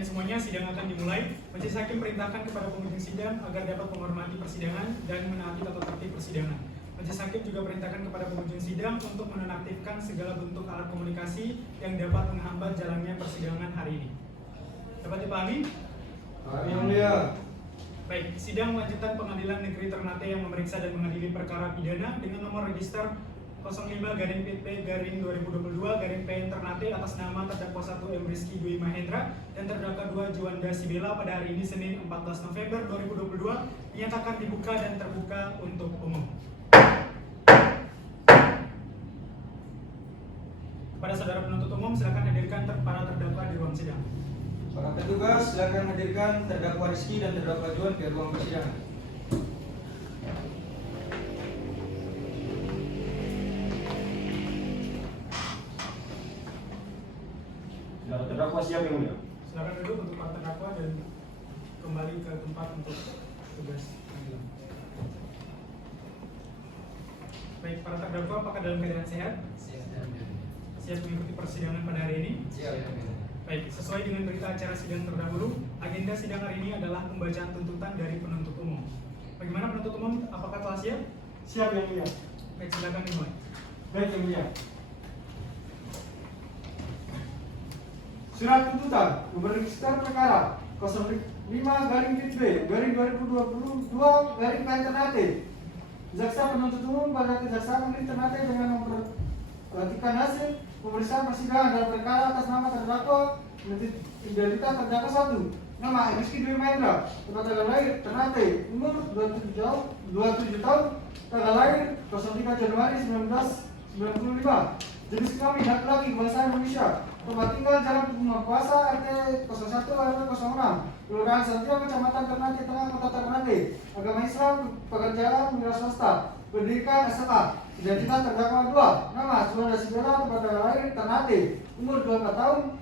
kalian semuanya, sidang akan dimulai. Majelis Hakim perintahkan kepada pengunjung sidang agar dapat menghormati persidangan dan menaati tata tertib persidangan. Majelis Hakim juga perintahkan kepada pengunjung sidang untuk menonaktifkan segala bentuk alat komunikasi yang dapat menghambat jalannya persidangan hari ini. Dapat dipahami? Pahami, Yang Mulia. Baik, sidang lanjutan Pengadilan Negeri Ternate yang memeriksa dan mengadili perkara pidana dengan nomor register 05/PP/2022/PN Ternate atas nama terdakwa 1 M. Rizky Dwi Mahendra dan terdakwa 2 Juanda Sibela pada hari ini Senin 14 November 2022 dinyatakan dibuka dan terbuka untuk umum. Kepada saudara penuntut umum, silakan hadirkan para terdakwa di ruang sidang. Para petugas, silakan hadirkan terdakwa Rizky dan terdakwa Juan ke ruang persidangan. Saudara terdakwa siap, Yang Mulia. Silakan duduk untuk para terdakwa dan kembali ke tempat untuk tugas panggilan. Baik, para terdakwa apakah dalam keadaan sehat? Siap mengikuti persidangan pada hari ini? Siap. Baik, sesuai dengan berita acara sidang terdahulu, agenda sidang hari ini adalah pembacaan tuntutan dari penuntut umum. Bagaimana penuntut umum? Apakah telah siap? Siap, Yang Mulia. Baik, silakan dimulai. Baik, Yang Mulia. Surat tuntutan nomor register perkara 05/B/2022/PN Ternate. Jaksa penuntut umum pada Kejaksaan Negeri Ternate dengan memperhatikan hasil pemeriksaan persidangan dalam perkara atas nama terdakwa identitas terdakwa 1 nama Rizky Dwi Mahendra, tempat tanggal lahir Ternate, umur 27 tahun, tanggal lahir 03 Januari 1995, jenis kelamin laki-laki, bahasa Indonesia, tempat tinggal Jalan Rumah Kuasa RT 01 RW 06, Kelurahan Santia, Kecamatan Ternate Tengah, Kota Ternate, agama Islam, pekerjaan wira swasta, pendidikan SMA, identitas terdakwa 2 nama Juanda Sibela, tempat tanggal lahir Ternate, umur 24 tahun,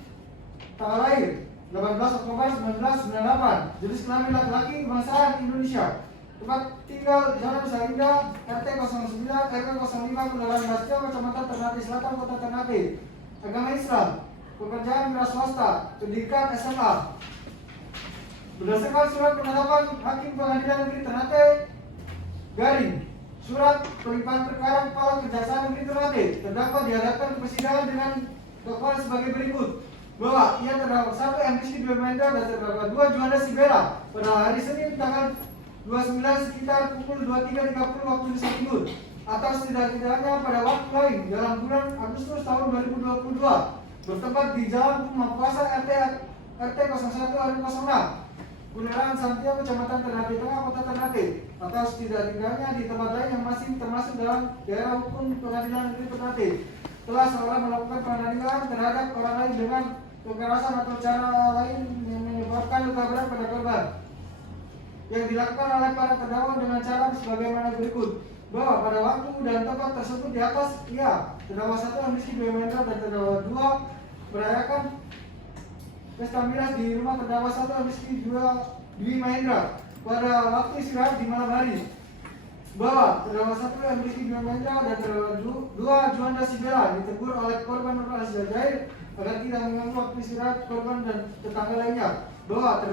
tanggal lahir 18 Oktober 1998, jenis kelamin laki-laki, kebangsaan Indonesia, tempat tinggal Jalan Sarinda RT 09 RW 05, Kelurahan Bastia, Kecamatan Ternate Selatan, Kota Ternate, agama Islam, pekerjaan wira swasta, pendidikan SMA. Berdasarkan surat penetapan Hakim Pengadilan Negeri Ternate garing surat pelimpahan perkara Kepala Kejaksaan Negeri Ternate, terdakwa dihadapkan ke persidangan dengan dakwaan sebagai berikut bahwa ia terdakwa 1 M. Rizky Dwi Mahendra dan terdakwa 2 Juanda Sibela pada hari Senin tanggal 29 sekitar pukul 23.30 waktu Indonesia Timur atau setidak-tidaknya pada waktu lain dalam bulan Agustus tahun 2022 bertempat di Jalan Rumah Kuasa RT 01 RW 06, Kelurahan Santia, Kecamatan Ternate Tengah, Kota Ternate, atau setidak-tidaknya di tempat lain yang masih termasuk dalam daerah hukum Pengadilan Negeri Ternate, telah seorang melakukan penganiayaan terhadap orang lain dengan kekerasan atau cara lain yang menyebabkan luka berat pada korban, yang dilakukan oleh para terdakwa dengan cara sebagaimana berikut bahwa pada waktu dan tempat tersebut di atas ia terdakwa 1 Rizky Dwi Mahendra dan terdakwa 2 merayakan pesta miras di rumah terdakwa 1 Rizky Dwi Mahendra pada waktu istirahat di malam hari, bahwa terdakwa 1 Rizky Dwi Mahendra dan terdakwa 2 Juanda Sibela ditegur oleh korban Nur Aziza Jair agar tidak mengganggu waktu istirahat korban dan tetangga lainnya, bahwa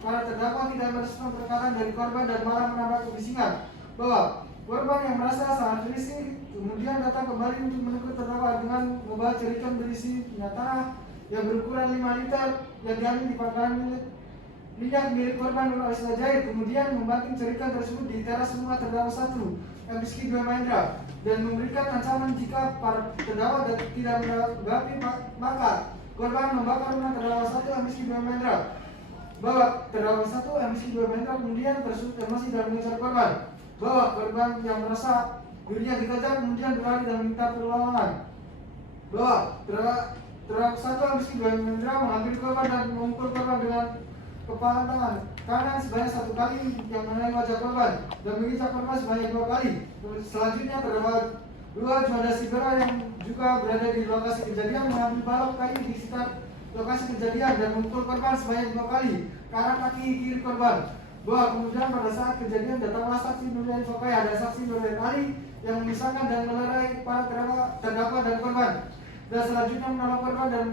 para terdakwa tidak merespon perkataan dari korban dan malah menambah kebisingan, bahwa korban yang merasa sangat risih kemudian datang kembali untuk menegur terdakwa dengan membawa jerigen berisi minyak tanah yang berukuran 5 liter yang diambil di pangkalan minyak milik korban Nur Aziza Jair, kemudian membanting jerigen tersebut di teras rumah terdakwa 1 M. Rizky Dwi Mahendra dan memberikan ancaman jika para terdakwa tidak menanggapi maka korban membakar rumah terdakwa 1 M. Rizky Dwi Mahendra, bahwa terdakwa 1 M. Rizky Dwi Mahendra kemudian tersebut emosi dan mengejar korban, bahwa korban yang merasa dirinya dikejar kemudian berlari dan minta pertolongan, bahwa terdakwa 1 M. Rizky Dwi Mahendra mengambil korban dan memukul korban dengan kepala tangan kanan sebanyak 1 kali yang mengenai wajah korban dan menginjak korban sebanyak 2 kali. Selanjutnya terdakwa 2 Juanda Sibela yang juga berada di lokasi kejadian mengambil balok kayu di sekitar lokasi kejadian dan memukul korban sebanyak 2 kali ke arah kaki kiri korban, bahwa kemudian pada saat kejadian datanglah saksi Nurlian Fokaya dan saksi Nurlian Ali yang memisahkan dan melerai para terdakwa dan korban. dan selanjutnya menolong korban dan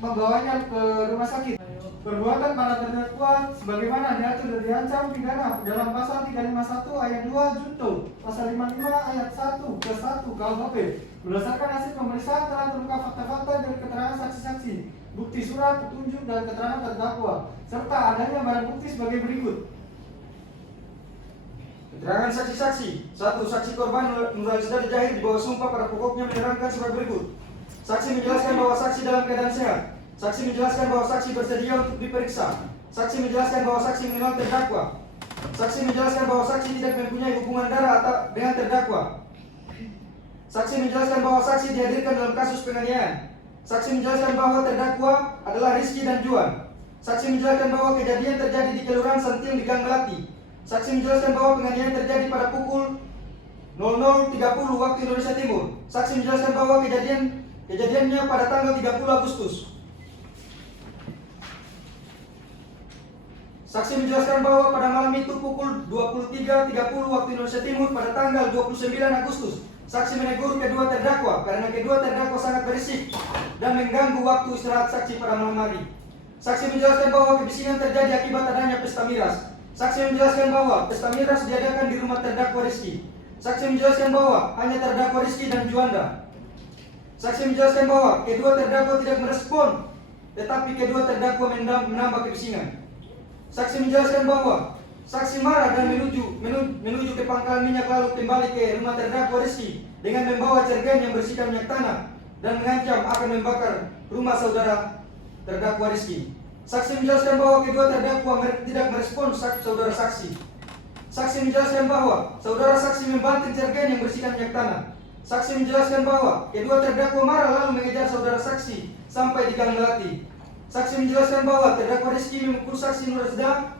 membawanya ke rumah sakit. Perbuatan para terdakwa sebagaimana diatur dan diancam pidana dalam pasal 351 ayat 2 junto, pasal 55 ayat 1 ke 1 KUHP. Berdasarkan hasil pemeriksaan telah terungkap fakta-fakta dari keterangan saksi-saksi, bukti surat, petunjuk, dan keterangan terdakwa, serta adanya barang bukti sebagai berikut. Keterangan saksi-saksi. 1. Saksi korban Nurhalisda Jahir di bawah sumpah pada pokoknya menerangkan sebagai berikut. Saksi menjelaskan bahwa saksi dalam keadaan sehat. Saksi menjelaskan bahwa saksi bersedia untuk diperiksa. Saksi menjelaskan bahwa saksi mengenal terdakwa. Saksi menjelaskan bahwa saksi tidak mempunyai hubungan darah atau dengan terdakwa. Saksi menjelaskan bahwa saksi dihadirkan dalam kasus penganiayaan. Saksi menjelaskan bahwa terdakwa adalah Rizky dan Juan. Saksi menjelaskan bahwa kejadian terjadi di Kelurahan Santiung di Gang Melati. Saksi menjelaskan bahwa penganiayaan terjadi pada pukul 00.30 waktu Indonesia Timur. Saksi menjelaskan bahwa kejadiannya pada tanggal 30 Agustus. Saksi menjelaskan bahwa pada malam itu pukul 23.30 waktu Indonesia Timur pada tanggal 29 Agustus, saksi menegur kedua terdakwa karena kedua terdakwa sangat berisik dan mengganggu waktu istirahat saksi pada malam hari. Saksi menjelaskan bahwa kebisingan terjadi akibat adanya pesta miras. Saksi menjelaskan bahwa pesta miras diadakan di rumah terdakwa Rizky. Saksi menjelaskan bahwa hanya terdakwa Rizky dan Juanda. Saksi menjelaskan bahwa kedua terdakwa tidak merespon, tetapi kedua terdakwa menambah kebisingan. Saksi menjelaskan bahwa saksi marah dan menuju ke pangkalan minyak lalu kembali ke rumah terdakwa Rizky dengan membawa cergen yang berisikan minyak tanah dan mengancam akan membakar rumah saudara terdakwa Rizky. Saksi menjelaskan bahwa kedua terdakwa tidak merespon saudara saksi. Saksi menjelaskan bahwa saudara saksi membanting cergen yang berisikan minyak tanah. Saksi menjelaskan bahwa kedua terdakwa marah lalu mengejar saudara saksi sampai di Gang Melati. Saksi menjelaskan bahwa terdakwa Rizky memukul saksi Nurhalisda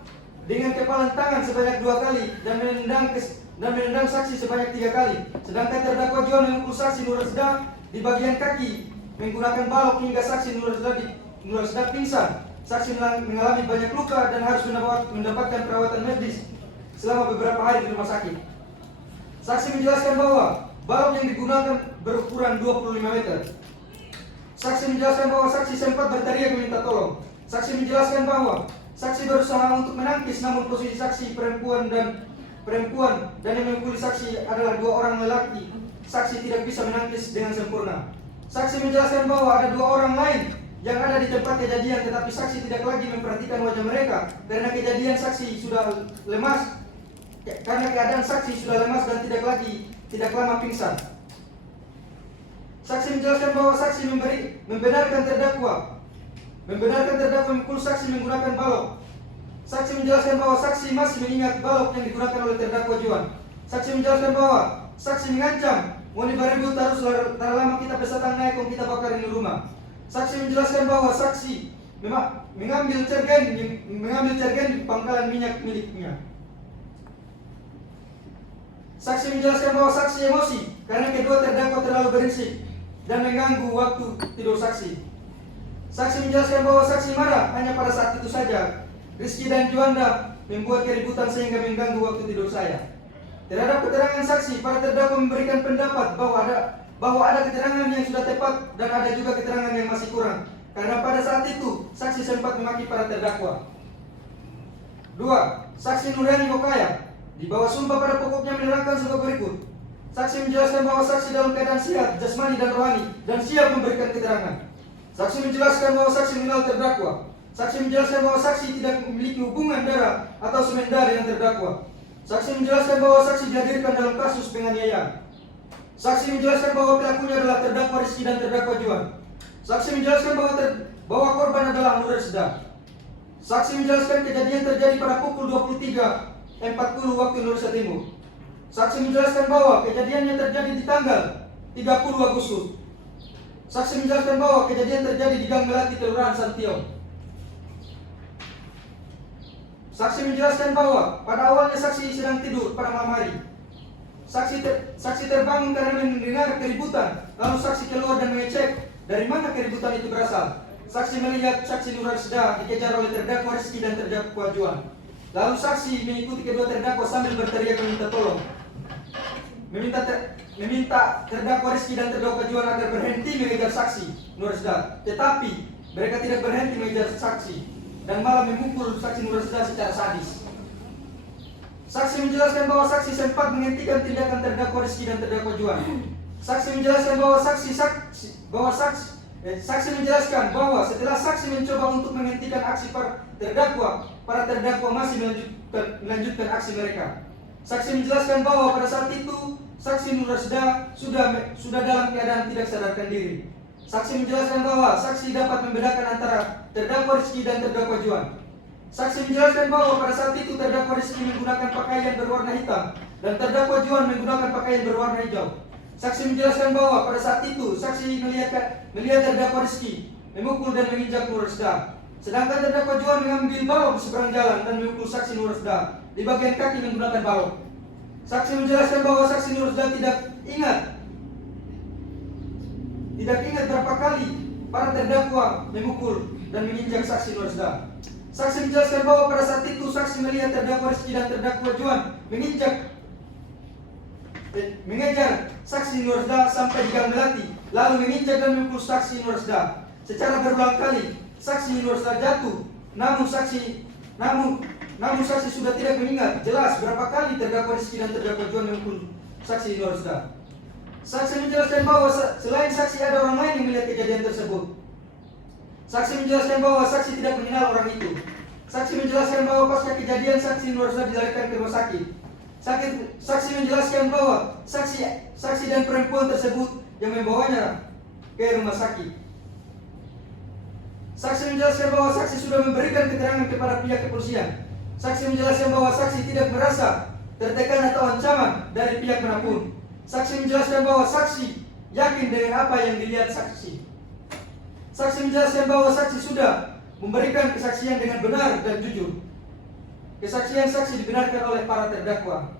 dengan kepalan tangan sebanyak 2 kali dan menendang saksi sebanyak 3 kali. Sedangkan terdakwa Juan memukul saksi Nurhalisda di bagian kaki menggunakan balok hingga saksi Nurhalisda pingsan. Saksi mengalami banyak luka dan harus mendapatkan perawatan medis selama beberapa hari di rumah sakit. Saksi menjelaskan bahwa balok yang digunakan berukuran 25 meter. Saksi menjelaskan bahwa saksi sempat berteriak meminta tolong. Saksi menjelaskan bahwa saksi berusaha untuk menangkis, namun posisi saksi perempuan dan yang memukuli saksi adalah 2 orang lelaki. Saksi tidak bisa menangkis dengan sempurna. Saksi menjelaskan bahwa ada 2 orang lain yang ada di tempat kejadian, tetapi saksi tidak lagi memperhatikan wajah mereka karena keadaan saksi sudah lemas dan tidak lama pingsan. Saksi menjelaskan bahwa saksi membenarkan terdakwa memukul saksi menggunakan balok. Saksi menjelaskan bahwa saksi masih mengingat balok yang digunakan oleh terdakwa Juan. Saksi menjelaskan bahwa saksi mengancam, mau dibaribut terus lama kita pesatan naik kong kita bakar ini rumah. Saksi menjelaskan bahwa saksi mengambil cergen di pangkalan minyak miliknya. Saksi menjelaskan bahwa saksi emosi karena kedua terdakwa terlalu berisik dan mengganggu waktu tidur saksi. Saksi menjelaskan bahwa saksi marah hanya pada saat itu saja. Rizky dan Juanda membuat keributan sehingga mengganggu waktu tidur saya. Terhadap keterangan saksi, para terdakwa memberikan pendapat bahwa ada keterangan yang sudah tepat dan ada juga keterangan yang masih kurang. Karena pada saat itu saksi sempat memaki para terdakwa. 2. Saksi Nurhani Hokaya di bawah sumpah pada pokoknya menerangkan sebagai berikut. Saksi menjelaskan bahwa saksi dalam keadaan sehat, jasmani dan rohani dan siap memberikan keterangan. Saksi menjelaskan bahwa saksi mengenal terdakwa. Saksi menjelaskan bahwa saksi tidak memiliki hubungan darah atau semenda dengan terdakwa. Saksi menjelaskan bahwa saksi dihadirkan dalam kasus penganiayaan. Saksi menjelaskan bahwa pelakunya adalah terdakwa Rizky dan terdakwa Juan. Saksi menjelaskan bahwa korban adalah Nurhalisda. Saksi menjelaskan kejadian terjadi pada pukul 23.40 waktu Indonesia Timur. Saksi menjelaskan bahwa kejadiannya terjadi di tanggal 30 Agustus. Saksi menjelaskan bahwa kejadian terjadi di Gang Melati, Kelurahan Santiung. Saksi menjelaskan bahwa pada awalnya saksi sedang tidur pada malam hari. Saksi terbangun karena mendengar keributan, lalu saksi keluar dan mengecek dari mana keributan itu berasal. Saksi melihat saksi Nurhalisda dikejar oleh terdakwa Rizky dan terdakwa Juan. Lalu saksi mengikuti kedua terdakwa sambil berteriak meminta tolong. meminta terdakwa Rizky dan terdakwa Juan agar berhenti mengejar saksi Nuresda, tetapi mereka tidak berhenti mengejar saksi dan malah memukul saksi Nuresda secara sadis. Saksi menjelaskan bahwa saksi sempat menghentikan tindakan terdakwa Rizky dan terdakwa Juan. Saksi menjelaskan bahwa setelah saksi mencoba untuk menghentikan aksi para terdakwa masih melanjutkan aksi mereka. Saksi menjelaskan bahwa pada saat itu saksi Nuresda sudah dalam keadaan tidak sadarkan diri. Saksi menjelaskan bahwa saksi dapat membedakan antara terdakwa Rizky dan terdakwa Juan. Saksi menjelaskan bahwa pada saat itu terdakwa Rizky menggunakan pakaian berwarna hitam dan terdakwa Juan menggunakan pakaian berwarna hijau. Saksi menjelaskan bahwa pada saat itu saksi melihat terdakwa Rizky memukul dan menginjak Nuresda, sedangkan terdakwa Juan mengambil balok di seberang jalan dan memukul saksi Nuresda di bagian kaki menggunakan balok. Saksi menjelaskan bahwa saksi Nuresda tidak ingat berapa kali para terdakwa memukul dan menginjak saksi Nuresda. Saksi menjelaskan bahwa pada saat itu saksi melihat terdakwa Rizky dan terdakwa Juan mengejar saksi Nuresda sampai di Gang Melati, lalu menginjak dan memukul saksi Nuresda. Secara berulang kali saksi Nuresda jatuh, namun saksi sudah tidak mengingat jelas berapa kali terdakwa Rizky dan terdakwa Juan memukul saksi Nuresda. Saksi menjelaskan bahwa selain saksi ada orang lain yang melihat kejadian tersebut. Saksi menjelaskan bahwa saksi tidak mengenal orang itu. Saksi menjelaskan bahwa pasca kejadian saksi Nuresda dilarikan ke rumah sakit. Saksi menjelaskan bahwa saksi dan perempuan tersebut yang membawanya ke rumah sakit. Saksi menjelaskan bahwa saksi sudah memberikan keterangan kepada pihak kepolisian. Saksi menjelaskan bahwa saksi tidak merasa tertekan atau ancaman dari pihak manapun. Saksi menjelaskan bahwa saksi yakin dengan apa yang dilihat saksi. Saksi menjelaskan bahwa saksi sudah memberikan kesaksian dengan benar dan jujur. Kesaksian saksi dibenarkan oleh para terdakwa.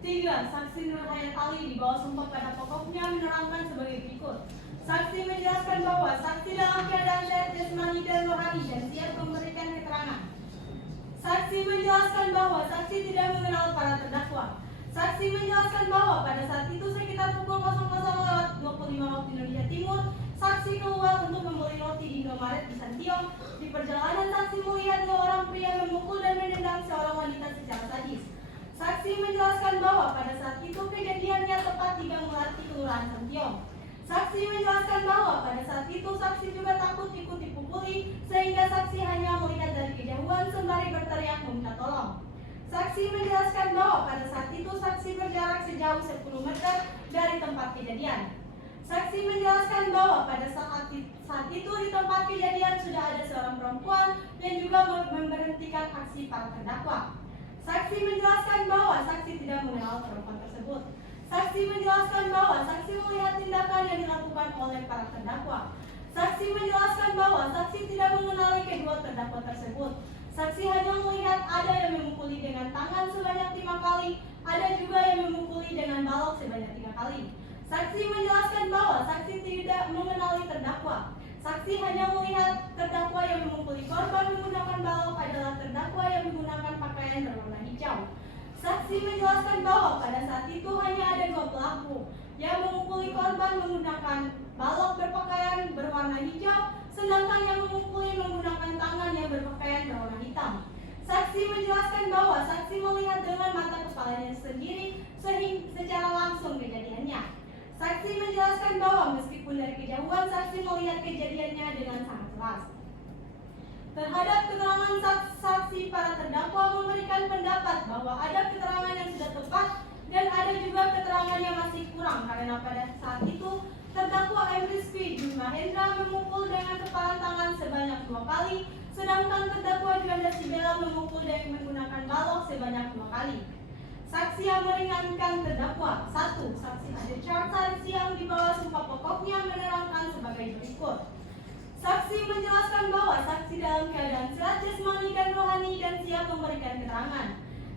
Tiga, saksi Nur Hayat Ali di bawah sumpah pada pokoknya menerangkan sebagai berikut. Saksi menjelaskan bahwa saksi dalam keadaan sehat jasmani dan rohani dan siap memberikan keterangan. Saksi menjelaskan bahwa saksi tidak mengenal para terdakwa. Saksi menjelaskan bahwa pada saat itu sekitar pukul 00.25 waktu Indonesia Timur, saksi keluar untuk membeli roti di Indomaret di Santiong. Di perjalanan saksi melihat dua orang pria memukul dan menendang seorang wanita secara sadis. Saksi menjelaskan bahwa pada saat itu kejadiannya tepat di Gang Melati, Kelurahan Santiong. Saksi menjelaskan bahwa pada saat itu saksi juga takut ikut dipukuli sehingga saksi hanya melihat dari kejauhan sembari berteriak meminta tolong. Saksi menjelaskan bahwa pada saat itu saksi berjarak sejauh 10 meter dari tempat kejadian. Saksi menjelaskan bahwa pada saat itu di tempat kejadian sudah ada seorang perempuan yang juga memberhentikan aksi para terdakwa. Saksi menjelaskan bahwa saksi tidak mengenal perempuan tersebut. Saksi menjelaskan bahwa saksi melihat tindakan yang dilakukan oleh para terdakwa. Saksi menjelaskan bahwa saksi tidak mengenali kedua terdakwa tersebut. Saksi hanya melihat ada yang memukuli dengan tangan sebanyak 5 kali, ada juga yang memukuli dengan balok sebanyak 3 kali. Saksi menjelaskan bahwa saksi tidak mengenali terdakwa. Saksi hanya melihat terdakwa yang memukuli korban menggunakan balok adalah terdakwa yang menggunakan pakaian berwarna hijau. Saksi menjelaskan bahwa pada saat itu hanya ada 2 pelaku yang memukuli korban menggunakan balok berpakaian berwarna hijau, sedangkan yang memukuli menggunakan tangan yang berpakaian berwarna hitam. Saksi menjelaskan bahwa saksi melihat dengan mata kepalanya sendiri secara langsung kejadiannya. Saksi menjelaskan bahwa meskipun dari kejauhan saksi melihat kejadiannya dengan sangat jelas. Terhadap keterangan saksi, para terdakwa memberikan pendapat bahwa ada keterangan yang sudah tepat dan ada juga keterangan yang masih kurang karena pada saat itu terdakwa M. Rizky Mahendra memukul dengan kepalan tangan sebanyak 2 kali, sedangkan terdakwa Juanda Sibela memukul dan menggunakan balok sebanyak 2 kali. Saksi yang meringankan terdakwa. 1. Saksi Ade Charles yang di bawah sumpah pokoknya menerangkan sebagai berikut. Saksi menjelaskan bahwa saksi dalam keadaan sehat jasmani dan rohani dan siap memberikan keterangan.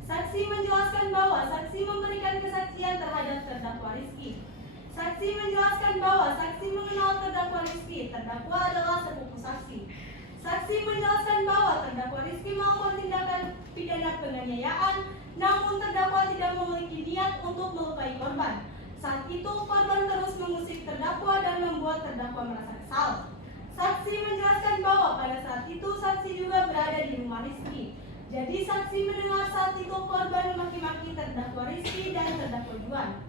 Saksi menjelaskan bahwa saksi memberikan kesaksian terhadap terdakwa Rizky. Saksi menjelaskan bahwa saksi mengenal terdakwa Rizky. Terdakwa adalah sepupu saksi. Saksi menjelaskan bahwa terdakwa Rizky melakukan tindakan pidana penganiayaan, namun terdakwa tidak memiliki niat untuk melukai korban. Saat itu korban terus mengusik terdakwa dan membuat terdakwa merasa kesal. Saksi menjelaskan bahwa pada saat itu saksi juga berada di rumah Rizky. Jadi saksi mendengar saat itu korban memaki-maki terdakwa Rizky dan terdakwa Juan.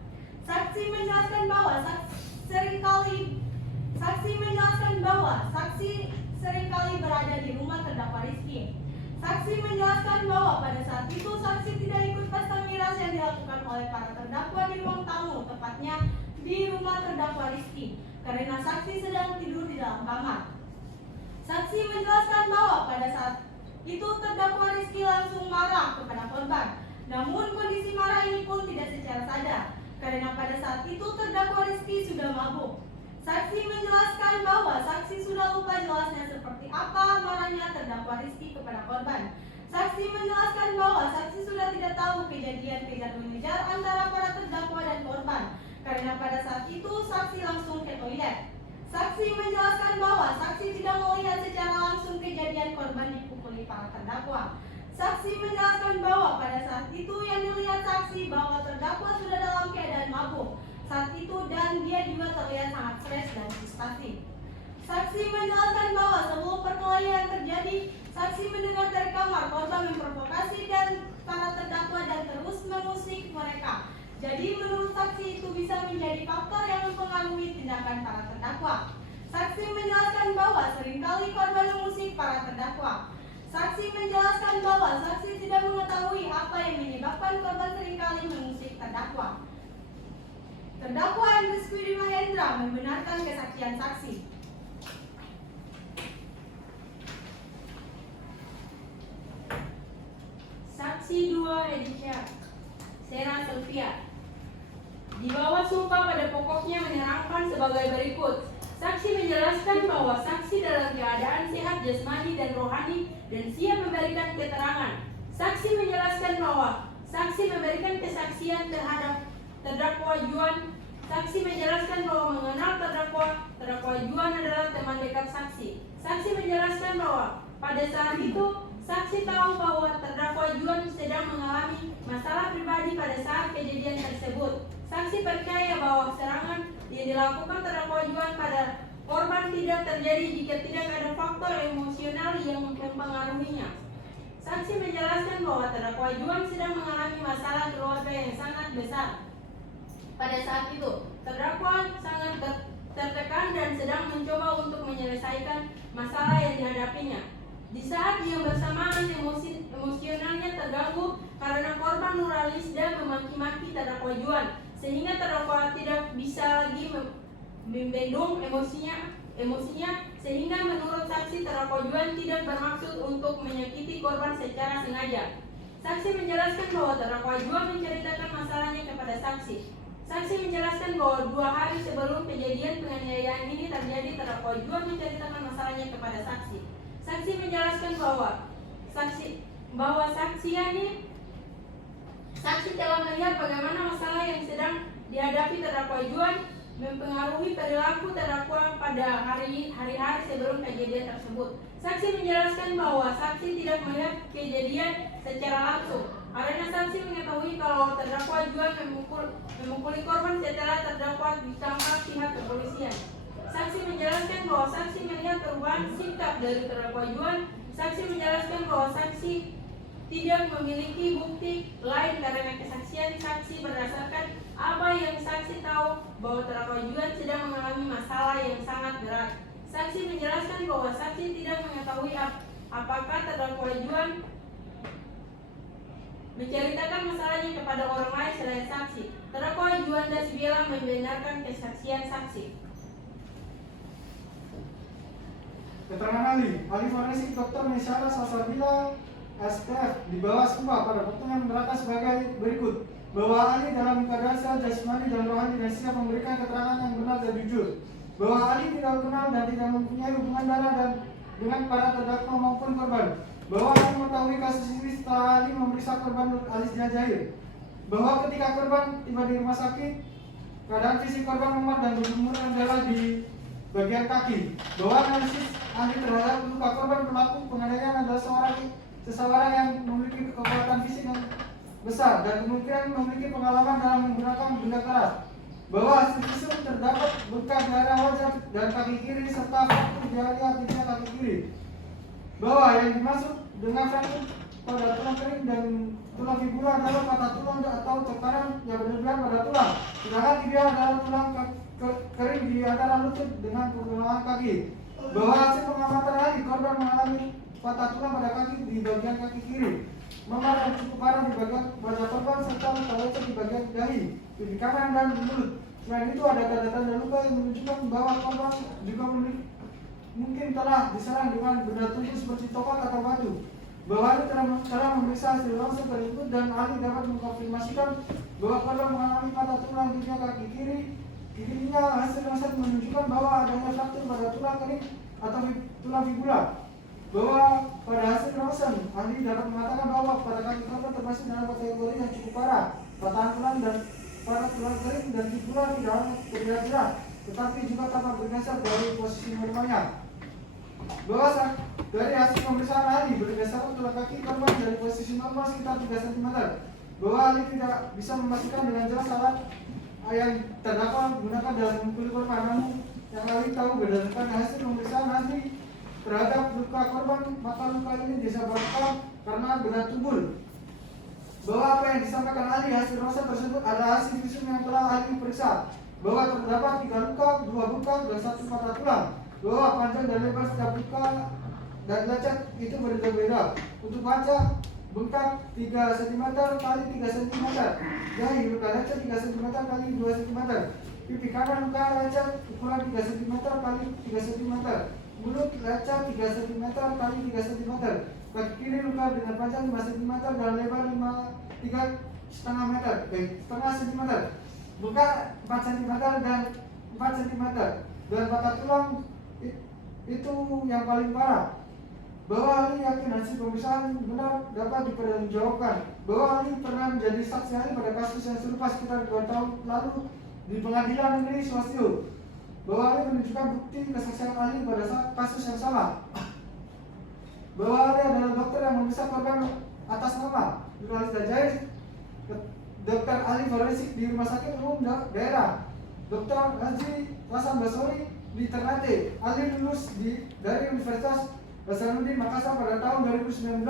Saksi menjelaskan bahwa saksi seringkali berada di rumah terdakwa Rizky. Saksi menjelaskan bahwa pada saat itu saksi tidak ikut pesta miras yang dilakukan oleh para terdakwa di ruang tamu, tepatnya di rumah terdakwa Rizky, karena saksi sedang tidur di dalam kamar. Saksi menjelaskan bahwa pada saat itu terdakwa Rizky langsung marah kepada korban. Namun kondisi marah ini pun tidak secara sadar, karena pada saat itu terdakwa Rizky sudah mabuk. Saksi menjelaskan bahwa saksi sudah lupa jelasnya seperti apa marahnya terdakwa Rizky kepada korban. Saksi menjelaskan bahwa saksi sudah tidak tahu kejadian kejar-mengejar antara para terdakwa dan korban, karena pada saat itu saksi langsung ke toilet. Saksi menjelaskan bahwa saksi tidak melihat secara langsung kejadian korban dipukuli para terdakwa. Saksi menjelaskan bahwa pada saat itu yang dilihat saksi bahwa terdakwa sudah dalam keadaan mabuk saat itu dan dia juga terlihat sangat stres dan frustasi. Saksi menjelaskan bahwa sebelum perkelahian terjadi, saksi mendengar dari kamar korban memprovokasi dan para terdakwa dan terus mengusik mereka. Jadi menurut saksi itu bisa menjadi faktor yang mempengaruhi tindakan para terdakwa. Saksi menjelaskan bahwa seringkali korban mengusik para terdakwa. Saksi menjelaskan bahwa saksi tidak mengetahui apa yang menyebabkan korban seringkali mengusik terdakwa. Terdakwa M. Rizky Mahendra membenarkan kesaksian saksi. Saksi 2 Edisha Sera Sylvia di bawah sumpah pada pokoknya menerangkan sebagai berikut. Saksi menjelaskan bahwa saksi dalam keadaan sehat jasmani dan rohani dan siap memberikan keterangan. Saksi menjelaskan bahwa saksi memberikan kesaksian terhadap terdakwa Juan. Saksi menjelaskan bahwa mengenal terdakwa Juan adalah teman dekat saksi. Saksi menjelaskan bahwa pada saat itu saksi tahu bahwa terdakwa Juan sedang mengalami masalah pribadi pada saat kejadian tersebut. Saksi percaya bahwa serangan yang dilakukan terdakwa Juan pada korban tidak terjadi jika tidak ada faktor emosional yang mempengaruhinya. Saksi menjelaskan bahwa terdakwa Juan sedang mengalami masalah keluarga yang sangat besar. Pada saat itu, terdakwa sangat tertekan dan sedang mencoba untuk menyelesaikan masalah yang dihadapinya. Di saat yang bersamaan emosionalnya terganggu karena korban Nuralisda memaki-maki terdakwa Juan, sehingga terdakwa tidak bisa lagi membendung emosinya, sehingga menurut saksi terdakwa Juan tidak bermaksud untuk menyakiti korban secara sengaja. Saksi menjelaskan bahwa terdakwa Juan menceritakan masalahnya kepada saksi. Saksi menjelaskan bahwa 2 hari sebelum kejadian penganiayaan ini terjadi, terdakwa Juan menceritakan masalahnya kepada saksi. Saksi menjelaskan bahwa saksi telah melihat bagaimana masalah yang sedang dihadapi terdakwa Juan mempengaruhi perilaku terdakwa pada hari-hari sebelum kejadian tersebut. Saksi menjelaskan bahwa saksi tidak melihat kejadian secara langsung, karena saksi mengetahui kalau terdakwa Juan memukuli korban setelah terdakwa ditangkap pihak kepolisian. Saksi menjelaskan bahwa saksi melihat perubahan sikap dari terdakwa Juan. Saksi menjelaskan bahwa saksi tidak memiliki bukti lain karena kesaksian saksi berdasarkan apa yang saksi tahu bahwa terdakwa Juan sedang mengalami masalah yang sangat berat. Saksi menjelaskan bahwa saksi tidak mengetahui apakah terdakwa Juan menceritakan masalahnya kepada orang lain selain saksi. Terdakwa Juan Dasbiela membenarkan kesaksian saksi. Keterangan ahli forensik Dr. Mesyara Salsabila STF di bawah sumpah pada potongan menerangkan sebagai berikut bahwa ahli dalam keadaan sehat jasmani dan rohani dan siap memberikan keterangan yang benar dan jujur, bahwa ahli tidak kenal dan tidak mempunyai hubungan darah dan dengan para terdakwa maupun korban, bahwa ahli mengetahui kasus ini setelah ahli memeriksa korban Alisdia Jair, bahwa ketika korban tiba di rumah sakit keadaan fisik korban memar dan berlumuran darah di bagian kaki, bahwa analisis ahli terhadap luka korban. Pelaku penganiayaan adalah seseorang yang memiliki kekuatan fisik yang besar dan kemungkinan memiliki pengalaman dalam menggunakan benda keras. Bahwa hasil visum terdapat bekas di area wajah dan kaki kiri serta fraktur di area tiga kaki kiri. Bahwa yang dimaksud dengan fraktur pada tulang kering dan tulang fibula adalah patah tulang atau tekanan yang berlebihan pada tulang. Sedangkan tibia adalah tulang kering di antara lutut dengan pergelangan kaki. Bahwa hasil pengamatan ahli korban mengalami patah tulang pada kaki di bagian kaki kiri, memar yang cukup parah di bagian wajah korban serta luka lecet di bagian dahi, pipi kanan dan mulut. Selain itu ada tanda-tanda luka yang menunjukkan bahwa korban juga mungkin telah diserang dengan benda tumpul seperti tokat atau batu. Bahwa ahli telah memeriksa hasil ronsen tersebut dan ahli dapat mengkonfirmasikan bahwa korban mengalami patah tulang di kaki kirinya. Hasil ronsen menunjukkan bahwa adanya fraktur pada tulang kering atau tulang fibula. Bahwa pada hasil ronsen ahli dapat mengatakan bahwa pada kaki korban termasuk dalam kategori yang cukup parah, patahan tulang dan pada tulang kering dan fibula tidak terbelah, tetapi juga tampak bergeser dari posisi normalnya. Bahwa dari hasil pemeriksaan ahli berdasarkan tulang kaki korban dari posisi normal sekitar 3 cm. Bahwa ahli tidak bisa memastikan dengan jelas alat yang terdakwa menggunakan dalam memukul korban, namun yang ahli tahu berdasarkan hasil pemeriksaan ahli terhadap luka korban, maka luka ini disebabkan karena benda tumpul. Bahwa apa yang disampaikan ahli hasil ronsen tersebut adalah hasil visum yang telah ahli periksa. Bahwa terdapat 3 luka, 2 luka dan 1 patah tulang. Bahwa panjang dan lebar setiap luka dan lecet itu berbeda-beda. Untuk panjang bengkak 3 cm kali 3 cm, dahi luka lecet 3 cm kali 2 cm, pipi kanan luka lecet ukuran 3 cm kali 3 cm, mulut lecet 3 cm kali 3 cm, kaki kiri luka dengan panjang 5 cm dan lebar 3,5 meter, setengah cm, luka 4 cm dan 4 cm, dan patah tulang itu yang paling parah. Bahwa ahli yakin hasil pemeriksaan benar dapat dipertanggungjawabkan. Bahwa ahli pernah menjadi saksi ahli pada kasus yang serupa sekitar 2 tahun lalu di Pengadilan Negeri Swastio. Bahwa ahli menunjukkan bukti kesaksian ahli pada kasus yang sama. Bahwa ahli adalah dokter yang memeriksa korban atas nama Nurhalis Dajair, dokter ahli forensik di Rumah Sakit Umum Daerah Dr. Haji Hasan Basori di Ternate. Ahli lulus dari Universitas Hasanuddin Makassar pada tahun 2009.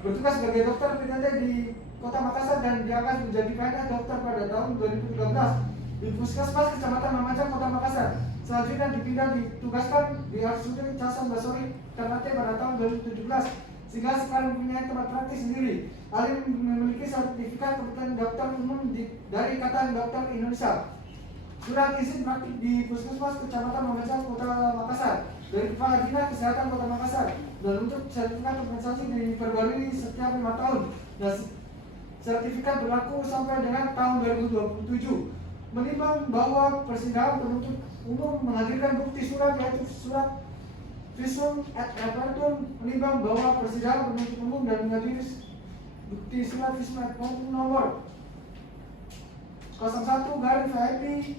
Bertugas sebagai dokter PTT di Kota Makassar dan diangkat menjadi PNS dokter pada tahun 2013 di Puskesmas Kecamatan Mamajang, Kota Makassar. Selanjutnya ditugaskan di RSUD Hasan Basori Ternate pada tahun 2017 sehingga sekarang mempunyai tempat praktis sendiri. Ahli memiliki sertifikat kompetensi dokter umum dari Ikatan Dokter Indonesia, surat izin praktik di Puskesmas Kecamatan Mamajang, Kota Makassar dari Kepala Dinas Kesehatan Kota Makassar, dan untuk sertifikat kompensasi diperbarui setiap 5 tahun dan sertifikat berlaku sampai dengan tahun 2027. Menimbang bahwa persidangan penuntut umum menghadirkan bukti surat yaitu surat visum et repertum, menimbang bahwa persidangan penuntut umum dan menghadiri bukti surat visum et repertum nomor 01 garing VIP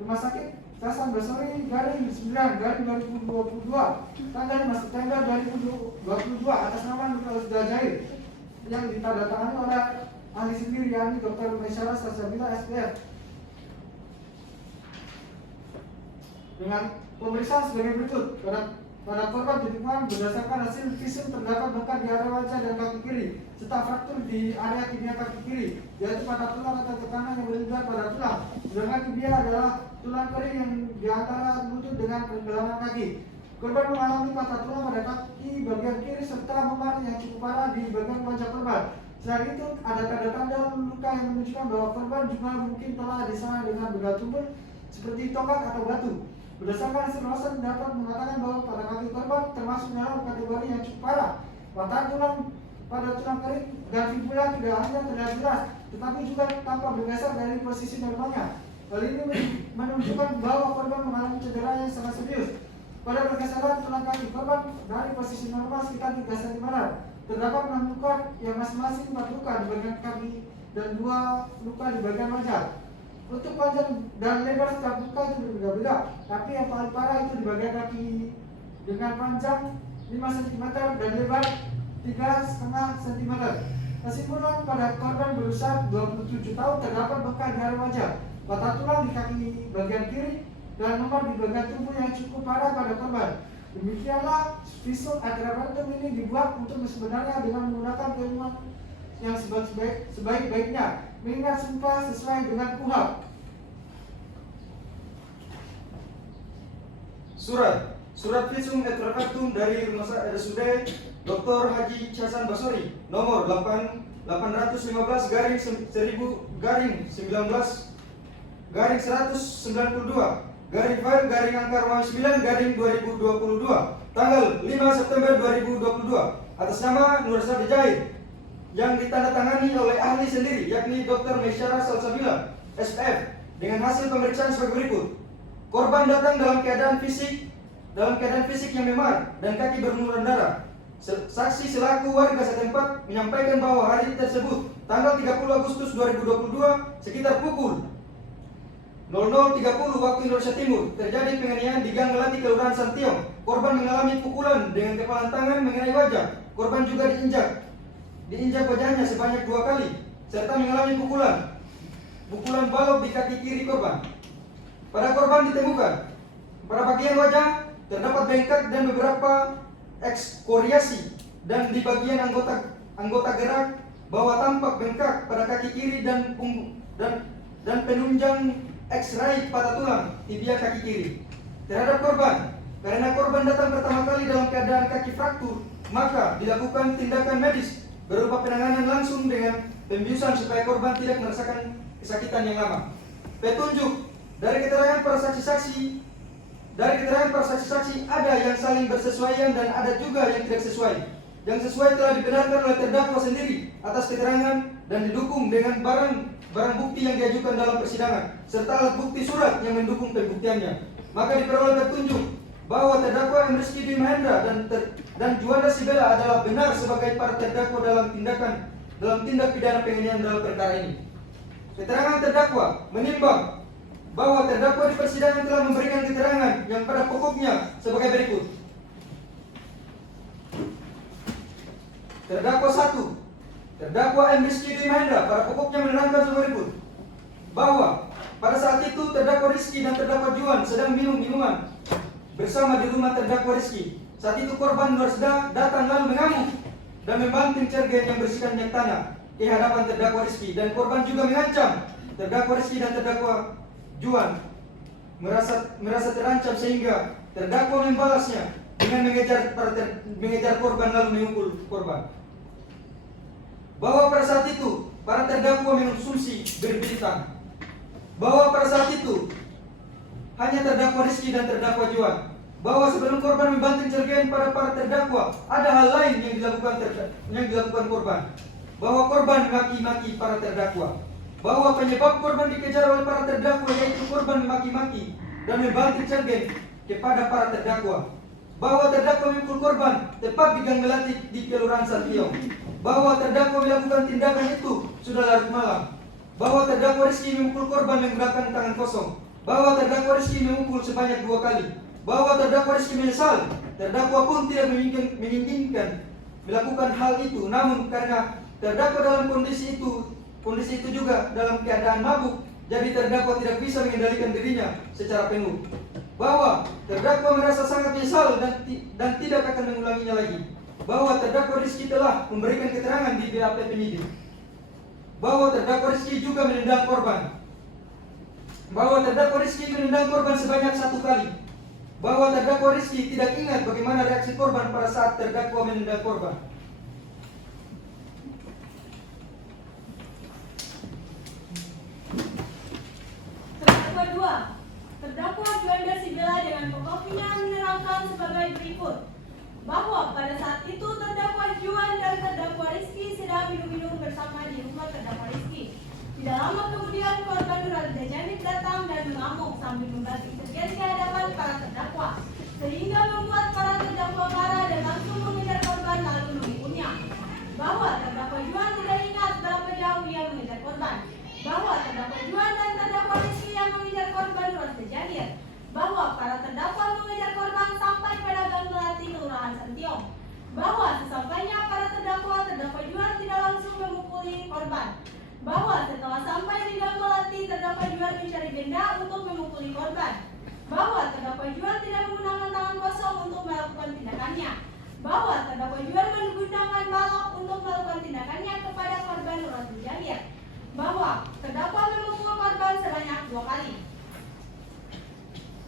Rumah Sakit Hasan Basori garing 9 garing 2022 tanggal 5 September 2022 atas nama Nurhalis Dajair yang ditandatangani oleh ahli sendiri yakni Dr. Maisyara Salsabila SPF. Dengan pemeriksaan sebagai berikut. Pada korban ditemukan berdasarkan hasil visum terdapat bekas di area wajah dan kaki kiri serta fraktur di area tibia kaki kiri, yaitu patah tulang atau tekanan yang berlebihan pada tulang. Sedangkan tibia adalah tulang kering yang di antara lutut dengan pergelangan kaki. Korban mengalami patah tulang pada kaki bagian kiri serta memar yang cukup parah di bagian wajah korban. Selain itu, ada tanda-tanda luka yang menunjukkan bahwa korban juga mungkin telah diserang dengan benda tumpul seperti tokat atau batu. Berdasarkan hasil ronsen dapat mengatakan bahwa pada kaki korban termasuk dalam kategori yang cukup parah. Patahan tulang pada tulang kering dan fibula tidak hanya terlihat jelas, tetapi juga tampak bergeser dari posisi normalnya. Hal ini menunjukkan bahwa korban mengalami cedera yang sangat serius. Pada pergeseran tulang kaki korban dari posisi normal sekitar 3 cm, terdapat 6 luka yang masing-masing 4 luka di bagian kaki dan 2 luka di bagian wajah. Untuk panjang dan lebar setiap luka itu berbeda-beda, tapi yang paling parah itu di bagian kaki dengan panjang 5 cm dan lebar 3,5 cm. Kesimpulan, pada korban berusia 27 tahun terdapat bekas di area wajah, patah tulang di kaki bagian kiri, dan memar di bagian tubuh yang cukup parah pada korban. Demikianlah visum ad reparatum ini dibuat untuk sebenarnya dengan menggunakan keilmuan yang sebaik-baiknya, mengingat sumpah sesuai dengan KUHP. Surat visum et reparatum dari Rumah Sakit RSUD Dr. Haji Hasan Basori nomor 815-192-9/9 tanggal 5 September 2022 atas nama Nur Sabri Jahid yang ditandatangani oleh ahli sendiri yakni Dr. Mesyara Salsabila SPF dengan hasil pemeriksaan sebagai berikut. Korban datang dalam keadaan fisik yang memar dan kaki berlumuran darah. Saksi selaku warga setempat menyampaikan bahwa hari tersebut tanggal 30 Agustus 2022 sekitar pukul 00.30 waktu Indonesia Timur terjadi penganiayaan di Gang Melati Kelurahan Santiong. Korban mengalami pukulan dengan kepalan tangan mengenai wajah. Korban juga diinjak wajahnya sebanyak 2 kali serta mengalami pukulan balok di kaki kiri korban. Pada korban ditemukan pada bagian wajah terdapat bengkak dan beberapa ekskoriasi, dan di bagian anggota gerak bawah tampak bengkak pada kaki kiri dan penunjang X-ray patah tulang tibia kaki kiri. Terhadap korban, karena korban datang pertama kali dalam keadaan kaki fraktur, maka dilakukan tindakan medis berupa penanganan langsung dengan pembiusan supaya korban tidak merasakan kesakitan yang lama. Petunjuk dari keterangan para saksi-saksi ada yang saling bersesuaian dan ada juga yang tidak sesuai. Yang sesuai telah dibenarkan oleh terdakwa sendiri atas keterangan dan didukung dengan barang bukti yang diajukan dalam persidangan serta alat bukti surat yang mendukung pembuktiannya. Maka diperoleh petunjuk bahwa terdakwa M. Rizky Dwi Mahendra dan Juanda Sibela adalah benar sebagai para terdakwa dalam tindak pidana penganiayaan dalam perkara ini. Keterangan terdakwa menimbang bahwa terdakwa di persidangan telah memberikan keterangan yang pada pokoknya sebagai berikut. Terdakwa 1, terdakwa M. Rizky Dwi Mahendra pada pokoknya menerangkan sebagai berikut, bahwa pada saat itu terdakwa Rizky dan terdakwa Juan sedang minum minuman bersama di rumah terdakwa Rizky. Saat itu korban Nursda datang lalu mengamuk dan membanting cergen yang berisikan minyak tanah ke hadapan terdakwa Rizky, dan korban juga mengancam terdakwa Rizky dan terdakwa Juan merasa terancam sehingga terdakwa membalasnya dengan mengejar korban lalu memukul korban. Bahwa pada saat itu para terdakwa mengonsumsi bir-biritan. Bahwa pada saat itu hanya terdakwa Rizky dan terdakwa Juan. Bahwa sebelum korban membanting cergen pada para terdakwa ada hal lain yang dilakukan korban. Bahwa korban maki-maki para terdakwa. Bahwa penyebab korban dikejar oleh para terdakwa yaitu korban memaki-maki dan membanting cergen kepada para terdakwa. Bahwa terdakwa memukul korban tepat di Gang Melati di Kelurahan Santiong. Bahwa terdakwa melakukan tindakan itu sudah larut malam. Bahwa terdakwa Rizky memukul korban menggunakan tangan kosong. Bahwa terdakwa Rizky memukul sebanyak 2 kali. Bahwa terdakwa Rizky menyesal. Terdakwa pun tidak menginginkan melakukan hal itu, namun karena terdakwa dalam kondisi itu juga dalam keadaan mabuk, jadi terdakwa tidak bisa mengendalikan dirinya secara penuh. Bahwa terdakwa merasa sangat menyesal dan tidak akan mengulanginya lagi. Bahwa terdakwa Rizky telah memberikan keterangan di BAP penyidik. Bahwa terdakwa Rizky juga menendang korban. Bahwa terdakwa Rizky menendang korban sebanyak 1 kali. Bahwa terdakwa Rizky tidak ingat bagaimana reaksi korban pada saat terdakwa menendang korban. Terdakwa 2, terdakwa Juanda Sibela dengan pokoknya menerangkan sebagai berikut, bahwa pada saat itu terdakwa Juan dan terdakwa Rizky sedang minum-minum bersama di rumah terdakwa Rizky. Tidak lama kemudian korban Nurhaliza Janib datang dan mengamuk sambil membanting cergen di hadapan para terdakwa, sehingga membuat para terdakwa marah dan langsung mengejar korban lalu memukulnya. Bahwa terdakwa Juan tidak ingat berapa jauh ia mengejar korban. Bahwa terdakwa Juan dan terdakwa korban, bahwa terdakwa Juan tidak menggunakan tangan kosong untuk melakukan tindakannya, bahwa terdakwa Juan menggunakan balok untuk melakukan tindakannya kepada korban Nuratul Jahir, bahwa terdakwa memukul korban sebanyak 2 kali,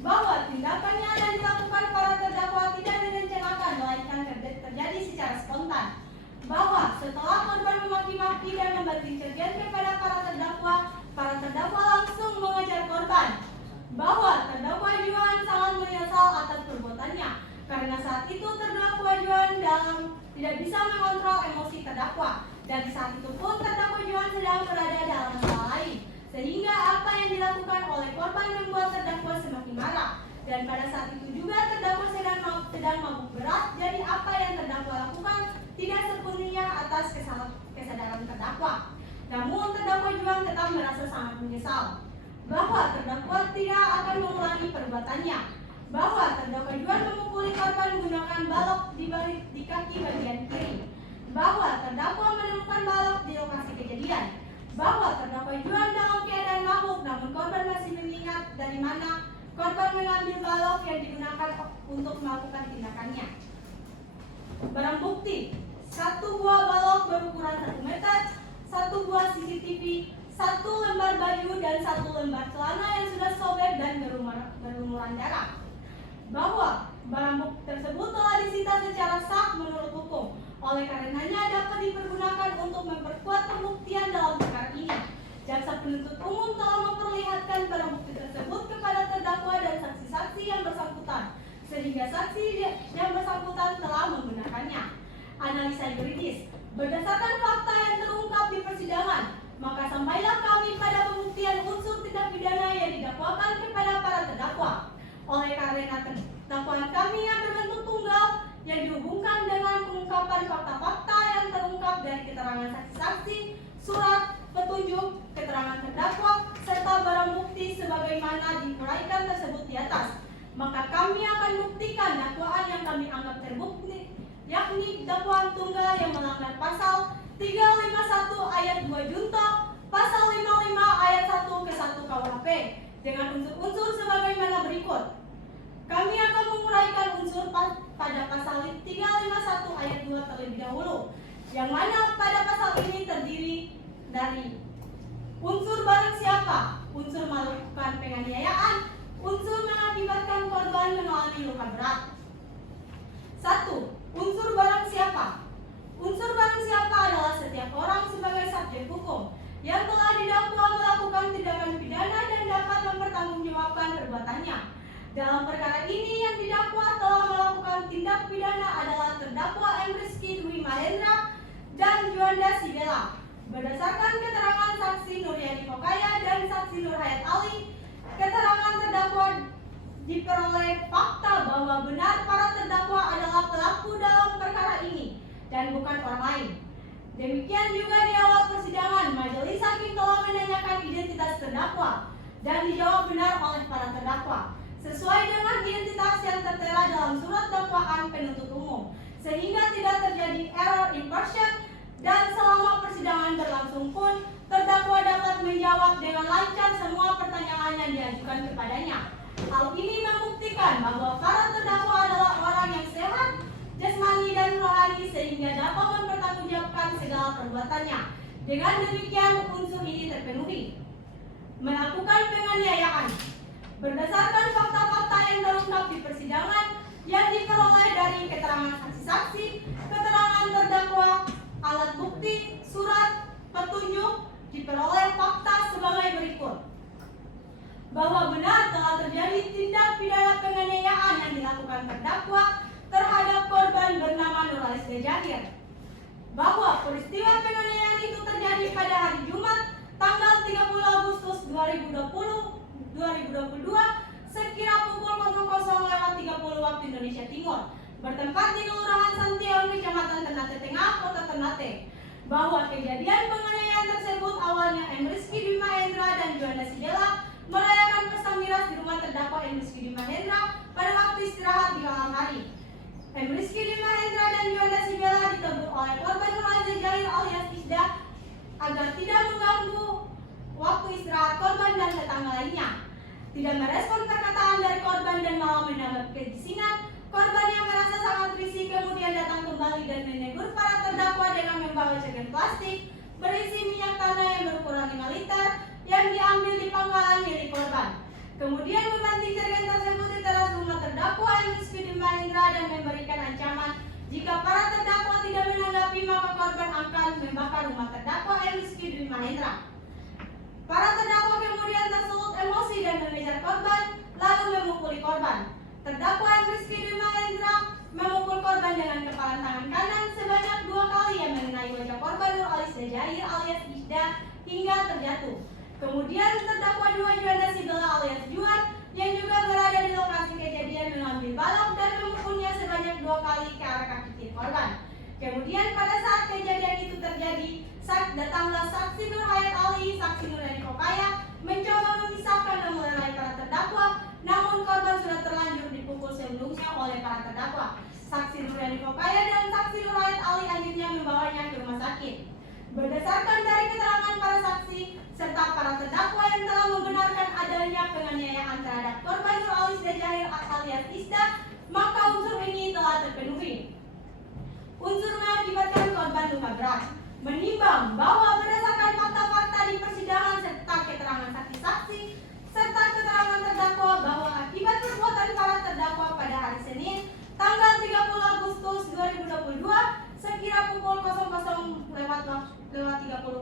bahwa tindakannya yang dilakukan para terdakwa tidak direncanakan melainkan terjadi secara spontan, bahwa setelah korban memaki-maki dan membanting kerugian kepada para terdakwa langsung mengejar korban, bahwa terdakwa Juan sangat menyesal atas perbuatannya karena saat itu terdakwa Juan tidak bisa mengontrol emosi terdakwa, dan saat itu pun terdakwa Juan sedang berada dalam masalah lain, sehingga apa yang dilakukan oleh korban membuat terdakwa semakin marah, dan pada saat itu juga terdakwa sedang mabuk berat, jadi apa yang terdakwa lakukan tidak sepenuhnya atas kesadaran terdakwa. Namun terdakwa Juan tetap merasa sangat menyesal bahwa terdakwa tidak akan mengulangi perbuatannya, bahwa terdakwa Juan memukuli korban menggunakan balok di kaki bagian kiri, bahwa terdakwa menemukan balok di lokasi kejadian, bahwa terdakwa Juan dalam keadaan mabuk namun korban masih mengingat dari mana korban mengambil balok yang digunakan untuk melakukan tindakannya. Barang bukti: 1 buah balok berukuran 1 meter, 1 buah CCTV, 1 lembar baju, dan 1 lembar celana yang sudah sobek dan berlumuran darah. Bahwa barang bukti tersebut telah disita secara sah menurut hukum, oleh karenanya dapat dipergunakan untuk memperkuat pembuktian dalam perkara ini. Jaksa penuntut umum telah memperlihatkan barang bukti tersebut kepada terdakwa dan saksi-saksi yang bersangkutan, sehingga saksi yang bersangkutan telah menggunakannya. Analisa yuridis: berdasarkan fakta yang terungkap di persidangan, maka sampailah kami pada pembuktian unsur tindak pidana yang didakwakan kepada para terdakwa. Oleh karena dakwaan kami yang berbentuk tunggal yang dihubungkan dengan pengungkapan fakta-fakta yang terungkap dari keterangan saksi-saksi, surat, petunjuk, keterangan terdakwa, serta barang bukti sebagaimana diuraikan tersebut di atas, maka kami akan buktikan dakwaan yang kami anggap terbukti, yakni dakwaan tunggal yang melanggar pasal 351 ayat 2 junto, pasal 55 ayat 1 ke 1 KUHP dengan unsur-unsur sebagaimana berikut. Kami akan menguraikan unsur pada pasal 351 ayat 2 terlebih dahulu, yang mana pada pasal ini terdiri dari unsur barang siapa, unsur melakukan penganiayaan, unsur mengakibatkan korban mengalami luka berat. 1. Unsur barang siapa. Unsur barang siapa adalah setiap orang sebagai subjek hukum yang telah didakwa melakukan tindakan pidana dan dapat mempertanggungjawabkan perbuatannya. Dalam perkara ini yang didakwa telah melakukan tindak pidana adalah terdakwa M. Rizky Dwi Mahendra dan Juanda Sibela. Berdasarkan keterangan saksi Nuryadi Pokaya dan saksi Nurhayat Ali, keterangan terdakwa diperoleh fakta bahwa benar para terdakwa adalah pelaku dalam perkara ini dan bukan orang lain. Demikian juga di awal persidangan, majelis hakim telah menanyakan identitas terdakwa dan dijawab benar oleh para terdakwa sesuai dengan identitas yang tertera dalam surat dakwaan penuntut umum, sehingga tidak terjadi error impression, dan selama persidangan berlangsung pun terdakwa dapat menjawab dengan lancar semua pertanyaan yang diajukan kepadanya. Hal ini membuktikan bahwa para terdakwa adalah orang yang sehat jasmani dan rohani sehingga dapat mempertanggungjawabkan segala perbuatannya. Dengan demikian unsur ini terpenuhi. Melakukan penganiayaan. Berdasarkan fakta-fakta yang terungkap di persidangan yang diperoleh dari keterangan saksi-saksi, keterangan terdakwa, alat bukti, surat, petunjuk, diperoleh fakta sebagai berikut. Bahwa benar telah terjadi tindak pidana penganiayaan yang dilakukan terdakwa terhadap korban bernama Nuralis Jahir. Bahwa peristiwa penganiayaan itu terjadi pada hari Jumat tanggal 30 Agustus 2022 sekira pukul 00.30 waktu Indonesia Timur, bertempat di Kelurahan Santiaun, Kecamatan Ternate Tengah, Kota Ternate. Bahwa kejadian penganiayaan tersebut awalnya M. Rizky Dwi Mahendra dan Juanda Sibela merayakan pesta miras di rumah terdakwa M. Rizky Dwi Mahendra pada waktu istirahat di malam hari. M. Rizky Dwi Mahendra dan Juanda Sibela ditegur oleh korban Nuralis Jahir alias Isda agar tidak mengganggu waktu istirahat korban dan tetangga lainnya. tidak merespon perkataan dari korban dan malah menambah kebisingan. Korban yang merasa sangat risih kemudian datang kembali dan menegur para terdakwa dengan membawa jerigen plastik berisi minyak tanah yang berukuran 5 liter yang diambil di pangkalan milik korban. Kemudian membanting jerigen tersebut di teras rumah terdakwa Rizky Mahendra dan memberikan ancaman jika para terdakwa tidak menanggapi maka korban akan membakar rumah terdakwa Rizky Mahendra. Para terdakwa kemudian tersulut emosi dan mengejar korban lalu memukuli korban. Terdakwa Rizky Mahendra memukul korban dengan kepalan tangan kanan sebanyak 2 kali yang mengenai wajah korban Nur Alisda Jahir alias Isda hingga terjatuh. Kemudian terdakwa 2 Juanda Sibela alias Juan yang juga berada di lokasi kejadian mengambil balok dan memukulnya sebanyak 2 kali ke arah kaki kiri korban. Kemudian pada saat kejadian itu terjadi, datanglah saksi Nur Hayat Ali, saksi Nur Edi Kokaya mencoba memisahkan dan melerai para terdakwa, namun korban sudah terlanjur dipukul sebelumnya oleh para terdakwa. Saksi Nur Edi Kokaya dan saksi Nur Hayat Ali akhirnya membawanya ke rumah sakit. Berdasarkan dari keterangan para saksi serta para terdakwa yang telah membenarkan adanya penganiayaan terhadap korban Nur Alisda Jahir alias Isda, maka unsur ini telah terpenuhi. Unsur mengakibatkan korban luka berat. Menimbang bahwa berdasarkan fakta-fakta di persidangan serta keterangan saksi-saksi serta keterangan terdakwa bahwa akibat perbuatan para terdakwa pada hari Senin tanggal 30 Agustus 2022 sekira pukul 00.30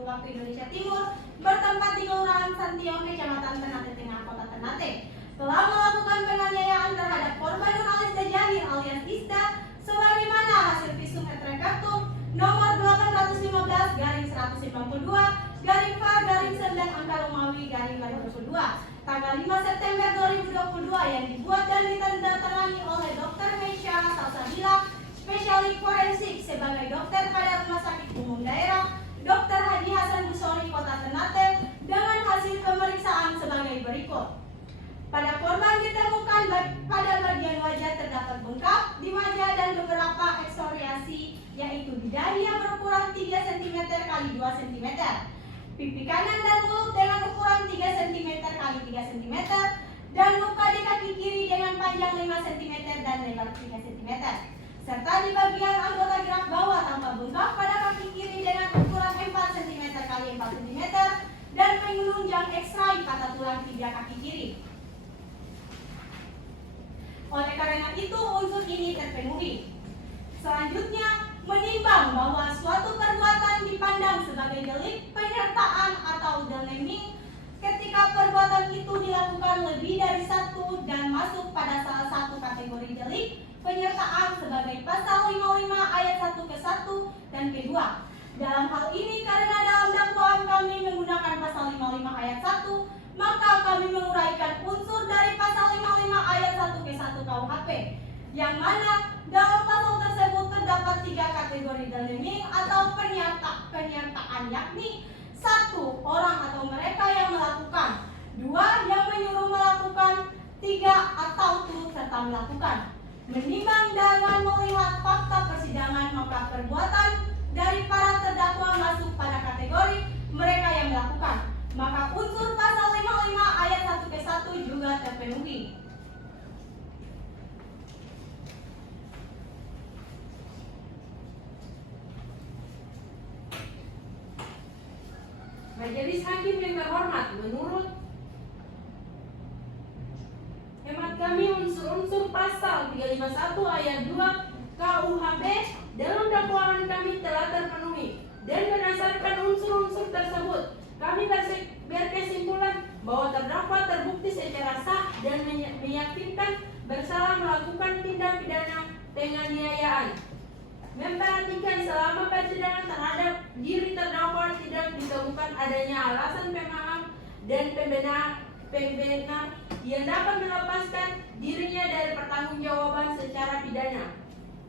waktu Indonesia Timur bertempat di Kelurahan Santiong, Kecamatan Ternate Tengah, Kota Ternate, telah melakukan penganiayaan terhadap korban Nur Alisda Jahir alias Isda sebagaimana hasil visum et repertum nomor 852/9/VAR/9/2022 tanggal 5 September 2022 yang dibuat dan ditandatangani oleh Dr. Mesyara Salsabila, spesialis forensik sebagai dokter pada Rumah Sakit Umum Daerah Dr. Hadi Hasan Busori, Kota Ternate dengan hasil pemeriksaan sebagai berikut. Pada korban ditemukan pada bagian wajah terdapat bengkak di wajah dan beberapa eksoriasi, yaitu di dahi yang berukuran 3 cm x 2 cm, pipi kanan dan mulut dengan ukuran 3 cm x 3 cm, dan luka di kaki kiri dengan panjang 5 cm dan lebar 3 cm, serta di bagian anggota gerak bawah tanpa bengkak pada kaki kiri dengan ukuran 4 cm x 4 cm dan menunjang ekstra patah tulang tibia kaki kiri. Oleh karena itu unsur ini terpenuhi. Selanjutnya, menimbang bahwa suatu perbuatan dipandang sebagai delik penyertaan atau deliming ketika perbuatan itu dilakukan lebih dari satu dan masuk pada salah satu kategori delik penyertaan sebagai pasal 55 ayat 1 ke 1 dan ke 2. Dalam hal ini karena dalam dakwaan kami menggunakan pasal 55 ayat 1, maka kami menguraikan unsur dari pasal 55 ayat 1 ke 1 KUHP, yang mana dalam pasal tersebut terdapat 3 kategori deliming atau penyertaan, yakni 1. Orang atau mereka yang melakukan, 2. Yang menyuruh melakukan, 3. Atau turut serta melakukan. Menimbang dengan melihat fakta persidangan, maka perbuatan dari para terdakwa masuk pada kategori mereka yang melakukan, maka unsur pasal 55 ayat 1 ke 1 juga terpenuhi. Majelis Hakim yang terhormat, menurut hemat kami unsur-unsur pasal 351 ayat 2 KUHP dalam dakwaan kami telah terpenuhi, dan berdasarkan unsur-unsur tersebut kami berkesimpulan bahwa terdakwa terbukti secara sah dan meyakinkan bersalah melakukan tindak pidana penganiayaan. Memperhatikan selama persidangan terhadap diri terdakwa tidak ditemukan adanya alasan pemaaf dan pembenar yang dapat melepaskan dirinya dari pertanggungjawaban secara pidana.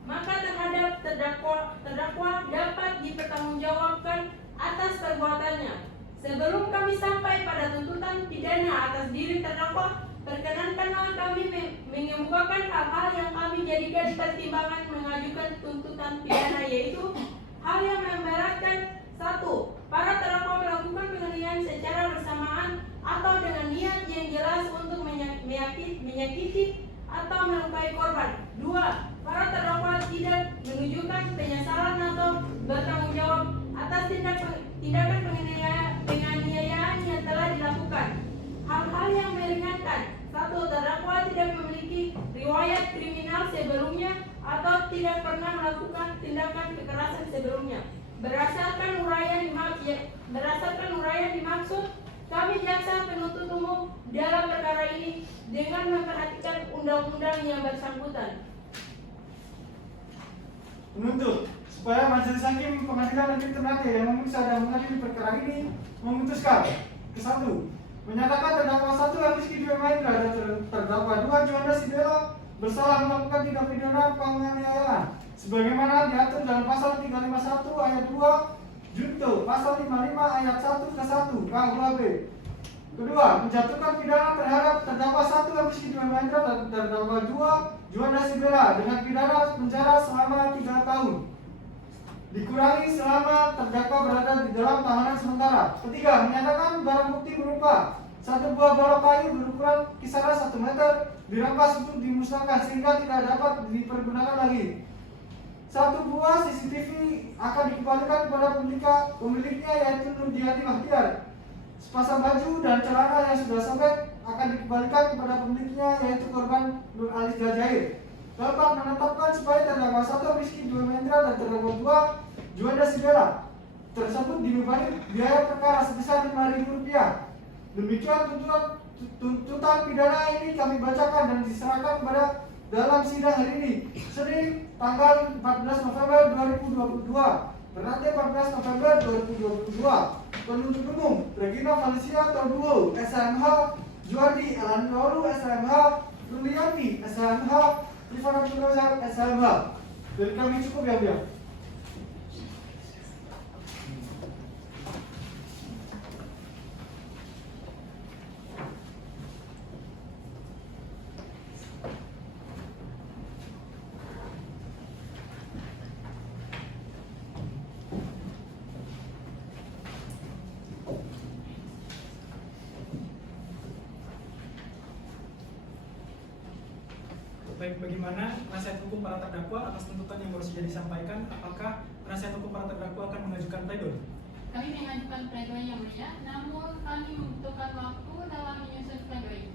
Maka terhadap terdakwa dapat dipertanggungjawabkan atas perbuatannya. Sebelum kami sampai pada tuntutan pidana atas diri terdakwa, perkenankanlah kami mengemukakan hal-hal yang kami jadikan pertimbangan mengajukan tuntutan pidana, yaitu hal yang memberatkan. 1. Para terdakwa melakukan penganiayaan secara bersamaan atau dengan niat yang jelas untuk Berdasarkan uraian dimaksud, kami jaksa penuntut umum dalam perkara ini dengan memperhatikan undang-undang yang bersangkutan. Menuntut supaya Majelis Hakim Pengadilan Negeri Ternate yang memeriksa dan mengadili perkara ini memutuskan: ke-1, menyatakan terdakwa 1 Rizky Dwi Mahendra dan terdakwa 2 Juanda Sidela bersalah melakukan tindak pidana penganiayaan sebagaimana diatur dalam pasal 351 ayat 2 junto pasal 55 ayat 1 ke 1 KUHP. Kedua, menjatuhkan pidana terhadap terdakwa 1 Rizky Dwi Mahendra dan terdakwa 2 Juanda Sidela dengan pidana penjara selama 3 tahun dikurangi selama terdakwa berada di dalam tahanan sementara. Ketiga, menyatakan barang bukti berupa 1 buah bola kayu berukuran kisaran 1 meter dirampas untuk dimusnahkan sehingga tidak dapat dipergunakan lagi. 1 buah CCTV akan dikembalikan kepada pemiliknya yaitu Nurdiati Bahtiar. Sepasang baju dan celana yang sudah sobek akan dikembalikan kepada pemiliknya yaitu korban Nur Alis Jazair. Dapat menetapkan supaya terdakwa 1 Rizky Dwi Mahendra dan terdakwa 2 Juanda Sidela tersebut dibebani biaya perkara sebesar Rp5.000. Demikian tuntutan pidana ini kami bacakan dan diserahkan kepada dalam sidang hari ini, Senin tanggal 14 November 2022, Ternate 14 November 2022. Penuntut umum Regina Valencia Torduo SMH, Juardi Elandoru SMH, Rulianti SMH, Rifana Purnoza SMH. Dari kami cukup ya, Bu. Baik, bagaimana penasihat hukum para terdakwa atas tuntutan yang baru saja disampaikan? Apakah penasihat hukum para terdakwa akan mengajukan pledoi? Kami mengajukan pledoi yang mulia, namun kami membutuhkan waktu dalam menyusun pledoi.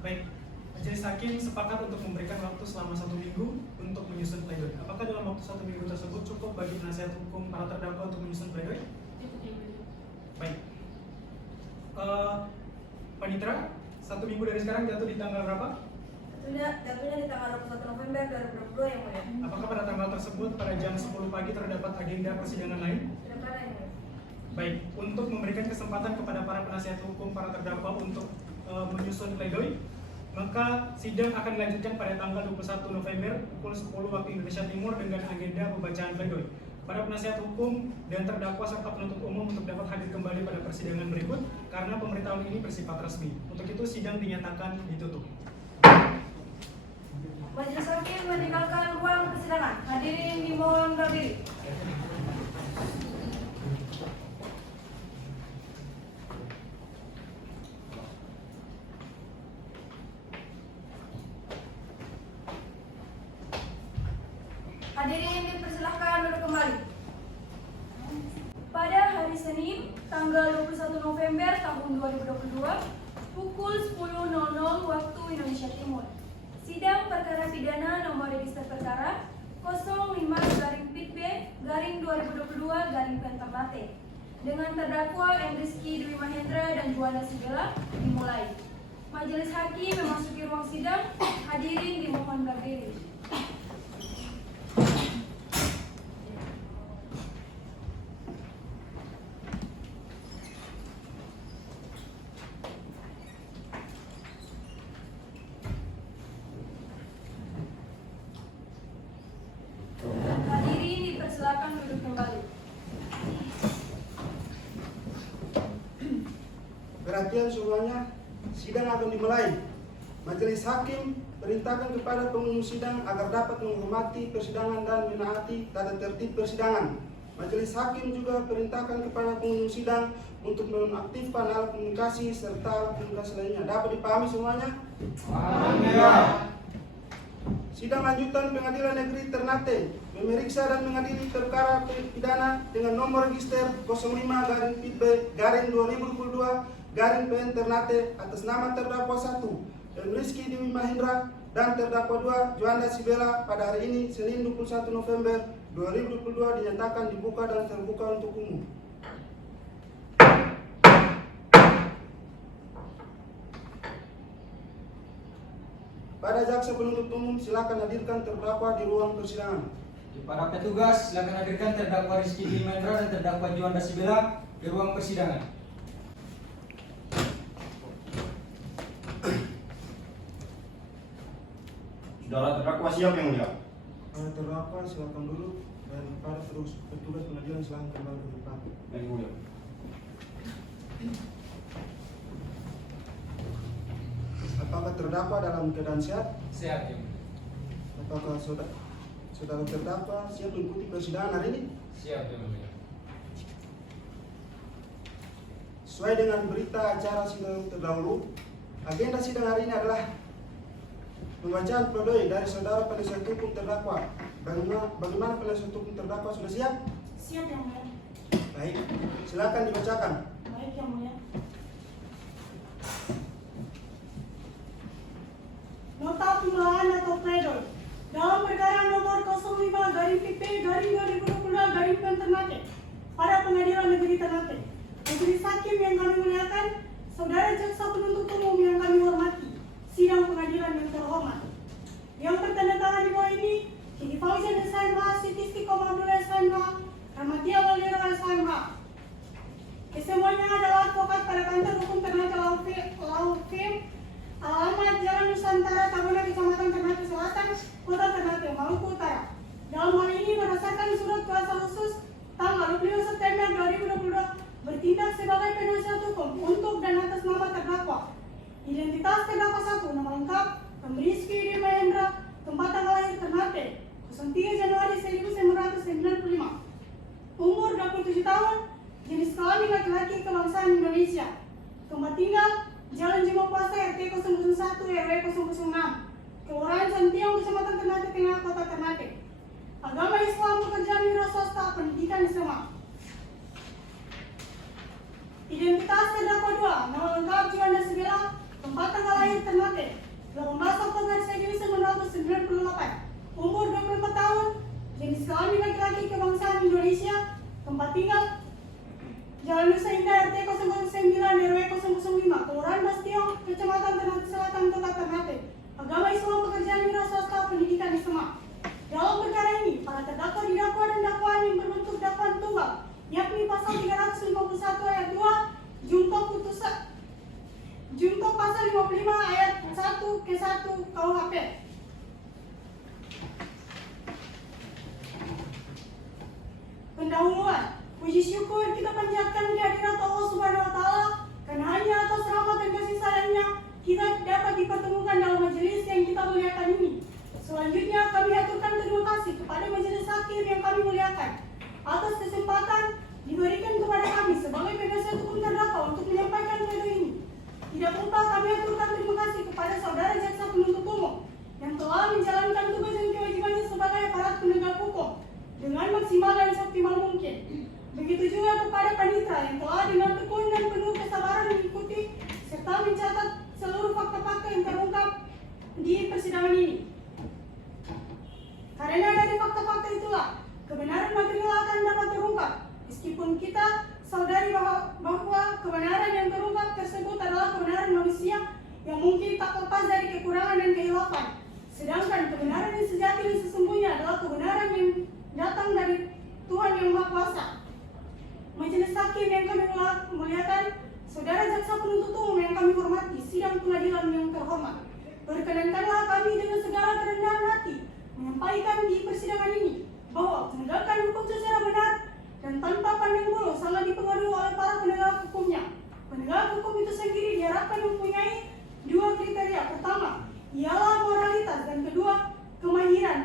Baik, majelis hakim sepakat untuk memberikan waktu selama 1 minggu untuk menyusun pledoi. Apakah dalam waktu 1 minggu tersebut cukup bagi penasihat hukum para terdakwa untuk menyusun pledoi? Cukup yang mulia. Baik. Panitra, 1 minggu dari sekarang jatuh di tanggal berapa? Jatuhnya di tanggal 21 November 2022 yang mulia. Apakah pada tanggal tersebut pada jam 10 pagi terdapat agenda persidangan lain? Tidak ada yang mulia. Baik, untuk memberikan kesempatan kepada para penasihat hukum para terdakwa untuk menyusun pledoi, maka sidang akan dilanjutkan pada tanggal 21 November pukul 10 waktu Indonesia Timur dengan agenda pembacaan pledoi. Para penasihat hukum dan terdakwa serta penuntut umum untuk dapat hadir kembali pada persidangan berikut karena pemberitahuan ini bersifat resmi. Untuk itu sidang dinyatakan ditutup. Majelis hakim meninggalkan ruang persidangan. Hadirin dimohon berdiri. Hadirin dipersilahkan duduk kembali. Pada hari Senin, tanggal 21 November tahun 2022, pukul 10.00 waktu Indonesia Timur, sidang perkara pidana nomor register perkara 05-PIT-B-2022-Pen Ternate dengan terdakwa Rizky Dwi Mahendra dan Juanda Sidela dimulai. Majelis hakim memasuki ruang sidang. Hadirin dimohon berdiri. Hadirin dipersilakan duduk kembali. Perhatian semuanya, sidang akan dimulai. Majelis hakim perintahkan kepada pengunjung sidang agar dapat menghormati persidangan dan menaati tata tertib persidangan. Majelis hakim juga perintahkan kepada pengunjung sidang untuk menonaktifkan alat komunikasi serta alat komunikasi lainnya. Dapat dipahami semuanya? Sidang lanjutan Pengadilan Negeri Ternate memeriksa dan mengadili perkara pidana dengan nomor register 05-PIT-B-2022-Pen Ternate atas nama terdakwa 1 Rizky Dwi Mahendra dan terdakwa 2 Juanda Sibela pada hari ini Senin 21 November 2022 dinyatakan dibuka dan terbuka untuk umum. Pada jaksa penuntut umum silakan hadirkan terdakwa di ruang persidangan. Kepada petugas, silakan hadirkan terdakwa Rizky Dimendra dan terdakwa Juanda Sibela di ruang persidangan. Saudara terdakwa siap yang mulia. Para terdakwa silakan duduk dan para petugas pengadilan silakan kembali ke depan. Yang mulia. Apakah terdakwa dalam keadaan sehat? Sehat, ya. Apakah saudara terdakwa siap mengikuti persidangan hari ini? Siap, ya mulia. Sesuai dengan berita acara sidang terdahulu, agenda sidang hari ini adalah pembacaan pledoi dari saudara penasihat hukum terdakwa. Bagaimana penasihat hukum terdakwa sudah siap? Siap yang mulia. Baik, silakan dibacakan. Baik yang mulia. Nota pembelaan atau pledoi dalam perkara nomor 05/PP/2022 pada Pengadilan Negeri Ternate. Majelis Hakim yang kami muliakan, saudara jaksa penuntut umum yang kami hormati, sidang pengadilan yang terhormat. Yang bertanda tangan di bawah ini, Kiki Fauzan SMH, Siti Istiqomah Abdullah SMH, Rahmatia Walira SMH. Kesemuanya adalah advokat pada kantor hukum Ternate Laufim, alamat Jalan Nusantara, Tabuna, Kecamatan Ternate Selatan, Kota Ternate, Maluku Utara. Dalam hal ini berdasarkan surat kuasa khusus tanggal 25 September 2022 bertindak sebagai penasihat hukum untuk dan atas nama terdakwa. Identitas terdakwa 1, nama lengkap Rizky Dimendra, tempat tanggal lahir Ternate 03 Januari 1995, umur 27 tahun, jenis kelamin laki-laki, kebangsaan Indonesia, tempat tinggal Jalan Jimo Puasa RT 001 RW 006, Kelurahan Santiong, Kecamatan Ternate Tengah, Kota Ternate. Agama Islam, pekerjaan wira swasta, pendidikan SMA. Identitas terdakwa 2, nama lengkap Juanda Sibela, tempat tanggal lahir Ternate 18 Oktober 1998, umur 24 tahun, jenis kelamin laki-laki, kebangsaan Indonesia, tempat tinggal Jalan Nusa Indah RT 009 RW 005, Kelurahan Bastiong, Kecamatan Ternate Selatan, Kota Ternate. Agama Islam, pekerjaan wira swasta, pendidikan SMA. Dalam perkara ini, para terdakwa didakwa dan dakwaan yang berbentuk dakwaan tunggal, yakni pasal 351 ayat 2, junto pasal 55 ayat 1 ke 1 KUHP. Pendahuluan. Puji syukur kita panjatkan kehadirat Allah Subhanahu wa taala karena hanya atas rahmat dan kasih sayangnya kita dapat dipertemukan dalam majelis yang kita muliakan ini. Selanjutnya kami aturkan terima kasih kepada majelis hakim yang kami muliakan atas kesempatan diberikan kepada kami sebagai penasihat hukum terdakwa untuk menyampaikan pledoi ini. Tidak lupa kami aturkan terima kasih kepada saudara jaksa penuntut umum yang telah menjalankan tugas dan kewajibannya sebagai aparat penegak hukum dengan maksimal dan seoptimal mungkin. Begitu juga kepada panitera yang telah dengan tekun dan penuh kesabaran mengikuti serta mencatat seluruh fakta-fakta yang terungkap di persidangan ini. Karena dari fakta-fakta itulah kebenaran material akan dapat terungkap. Meskipun kita sadari bahwa kebenaran yang terungkap tersebut adalah kebenaran manusia yang mungkin tak lepas dari kekurangan dan kehilafan. Sedangkan kebenaran yang sejati dan sesungguhnya adalah kebenaran yang datang dari Tuhan yang Maha Kuasa. Majelis hakim yang kami muliakan, saudara jaksa penuntut umum yang kami hormati, sidang pengadilan yang terhormat. Perkenankanlah kami dengan segala kerendahan hati menyampaikan di persidangan ini bahwa penegakan hukum secara benar dan tanpa pandang bulu sangat dipengaruhi oleh para penegak hukumnya. Penegak hukum itu sendiri diharapkan mempunyai dua kriteria. Pertama, ialah moralitas, dan kedua, kemahiran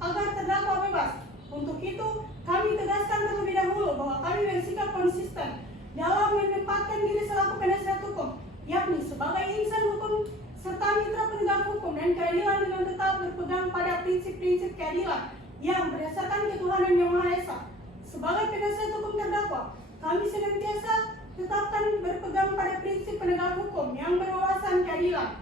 agar terdakwa bebas. Untuk itu, kami tegaskan terlebih dahulu bahwa kami bersikap konsisten dalam menempatkan diri selaku penasihat hukum, yakni sebagai insan hukum serta mitra penegak hukum dan keadilan dengan tetap berpegang pada prinsip-prinsip keadilan yang berdasarkan ketuhanan Yang Maha Esa. Sebagai penasihat hukum terdakwa, kami senantiasa tetapkan berpegang pada prinsip penegak hukum yang berwawasan keadilan,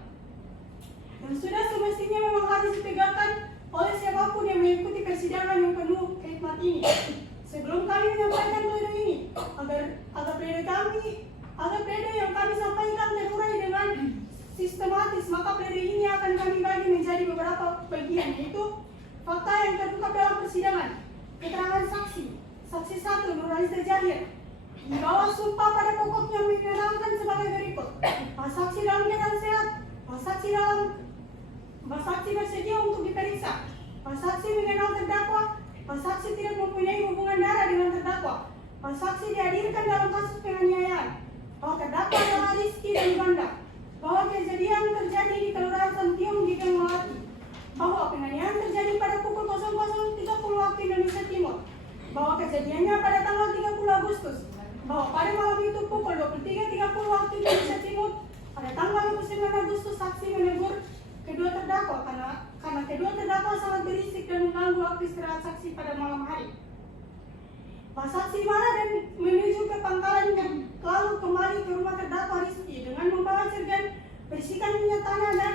yang sudah semestinya memang harus ditegakkan oleh siapapun yang mengikuti persidangan yang penuh hikmat ini. Sebelum kami menyampaikan pledoi ini, agar pledoi yang kami sampaikan terurai dengan sistematis, maka pledoi ini akan kami bagi menjadi beberapa bagian, yaitu fakta yang terungkap dalam persidangan, keterangan saksi 1 Nurhaliza Jahir di bawah sumpah pada pokoknya menerangkan sebagai berikut: bahwa saksi dalam keadaan sehat, bahwa saksi bersedia untuk diperiksa, bahwa saksi mengenal terdakwa, bahwa saksi tidak mempunyai hubungan darah dengan terdakwa, bahwa saksi dihadirkan dalam kasus penganiayaan, bahwa terdakwa adalah Rizky dan Banda, bahwa kejadian terjadi di Kelurahan Santiong di Gang Melati, bahwa penganiayaan terjadi pada pukul 00.30 waktu Indonesia Timur, bahwa kejadiannya pada tanggal 30 Agustus, bahwa pada malam itu pukul 23.30 waktu Indonesia Timur, pada tanggal 29 Agustus saksi menegur kedua terdakwa karena kedua terdakwa sangat berisik dan mengganggu waktu istirahat saksi pada malam hari. Bahwa saksi marah dan menuju ke pangkalan dan lalu kembali ke rumah terdakwa Rizky dengan membawa sergen berisikan minyak tanah dan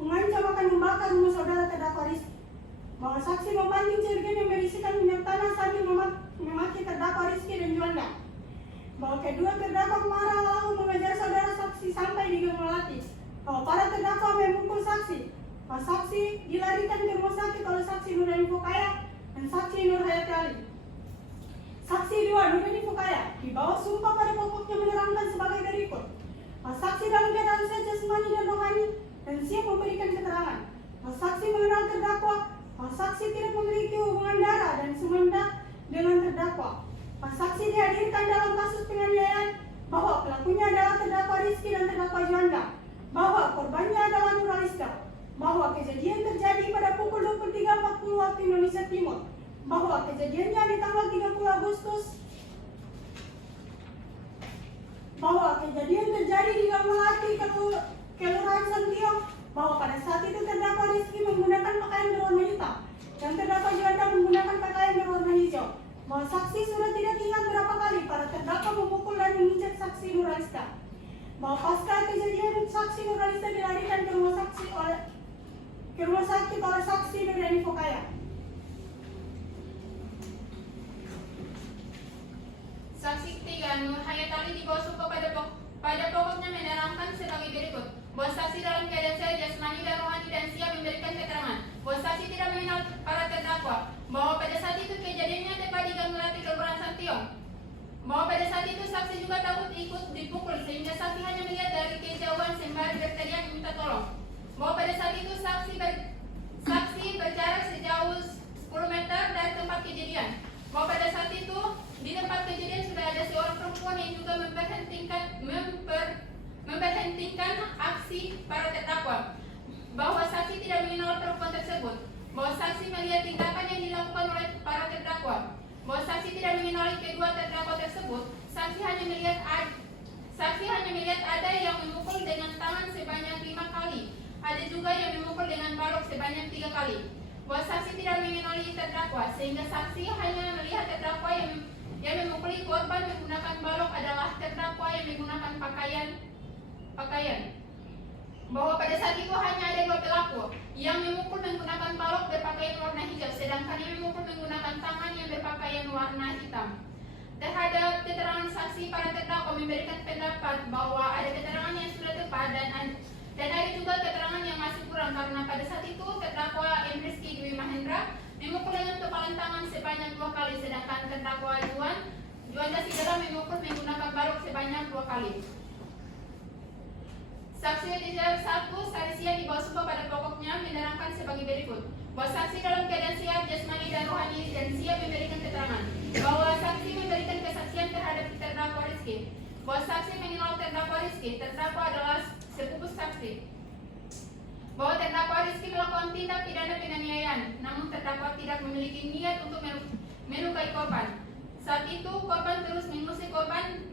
mengancam akan membakar rumah saudara terdakwa Rizky. Bahwa saksi membanting sergen yang berisikan minyak tanah sambil memaki terdakwa Rizky dan Juanda. Bahwa kedua terdakwa marah lalu mengejar saudara saksi sampai di Gang Melati. Bahwa para terdakwa memukul saksi. Bahwa saksi dilarikan ke rumah sakit oleh saksi Nurani Fukaya dan saksi Nur Hayati Ali. Saksi 2 Nurani Fukaya di bawah sumpah pada pokoknya menerangkan sebagai berikut: bahwa saksi dalam keadaan sehat jasmani dan rohani dan siap memberikan keterangan. Bahwa saksi mengenal terdakwa, bahwa saksi tidak memiliki hubungan darah dan semenda dengan terdakwa. Bahwa saksi dihadirkan dalam kasus penganiayaan, bahwa pelakunya adalah terdakwa Rizky dan terdakwa Juanda, bahwa korbannya adalah Nurhaliza, bahwa kejadian terjadi pada pukul 23.40 waktu Indonesia Timur, bahwa kejadiannya di tanggal 30 Agustus, bahwa kejadian terjadi di Gang Melati, Kelurahan Santiong, bahwa pada saat itu terdakwa Rizky menggunakan pakaian berwarna hitam dan terdakwa Juanda menggunakan pakaian berwarna hijau. Bahwa saksi sudah tidak ingat berapa kali para terdakwa memukul dan menginjak saksi Nurhaliza. Bahwa pasca kejadian saksi Nurhaliza dilarikan ke rumah sakit oleh saksi Nurani Fukaya. Saksi 3 Nur Hayati Ali di bawah sumpah pada pokoknya menerangkan sebagai berikut: bahwa saksi dalam keadaan sehat jasmani dan rohani dan siap memberikan keterangan. Bahwa saksi tidak mengenal para terdakwa. Bahwa pada saat itu kejadiannya tepat di Gang Melati Kelurahan Santiong. Bahwa pada saat itu saksi juga takut ikut dipukul sehingga saksi hanya melihat dari kejauhan sembari berteriak meminta tolong. Bahwa pada saat itu saksi berjarak sejauh 10 meter dari tempat kejadian. Bahwa pada saat itu di tempat kejadian sudah ada seorang perempuan yang juga memberhentikan aksi para terdakwa. Bahwa saksi tidak mengenal perempuan tersebut. Bahwa saksi melihat tindakan yang dilakukan oleh para terdakwa. Bahwa saksi tidak mengenali kedua terdakwa tersebut. Saksi hanya melihat ada yang memukul dengan tangan sebanyak 5 kali. Ada juga yang memukul dengan balok sebanyak 3 kali. Bahwa saksi tidak mengenali terdakwa sehingga saksi hanya melihat terdakwa yang memukuli korban menggunakan balok adalah terdakwa yang menggunakan pakaian. Bahwa pada saat itu hanya ada 2 pelaku yang memukul menggunakan balok berpakaian warna hijau, sedangkan yang memukul menggunakan tangan yang berpakaian warna hitam. Terhadap keterangan saksi, para terdakwa memberikan pendapat bahwa ada keterangan yang sudah tepat dan ada juga keterangan yang masih kurang karena pada saat itu terdakwa M. Rizky Dwi Mahendra memukul dengan kepalan tangan sebanyak 2 kali, sedangkan terdakwa Juanda Sigala memukul menggunakan balok sebanyak 2 kali. Saksi Wajah 1 Sarisia di bawah sumpah pada pokoknya menerangkan sebagai berikut: bahwa saksi dalam keadaan sehat jasmani dan rohani dan siap memberikan keterangan. Bahwa saksi memberikan kesaksian terhadap terdakwa Rizky. Bahwa saksi mengenal terdakwa Rizky. Terdakwa adalah sepupu saksi. bahwa terdakwa Rizky melakukan tindak pidana penganiayaan, namun terdakwa tidak memiliki niat untuk melukai korban. Saat itu korban terus mengusik korban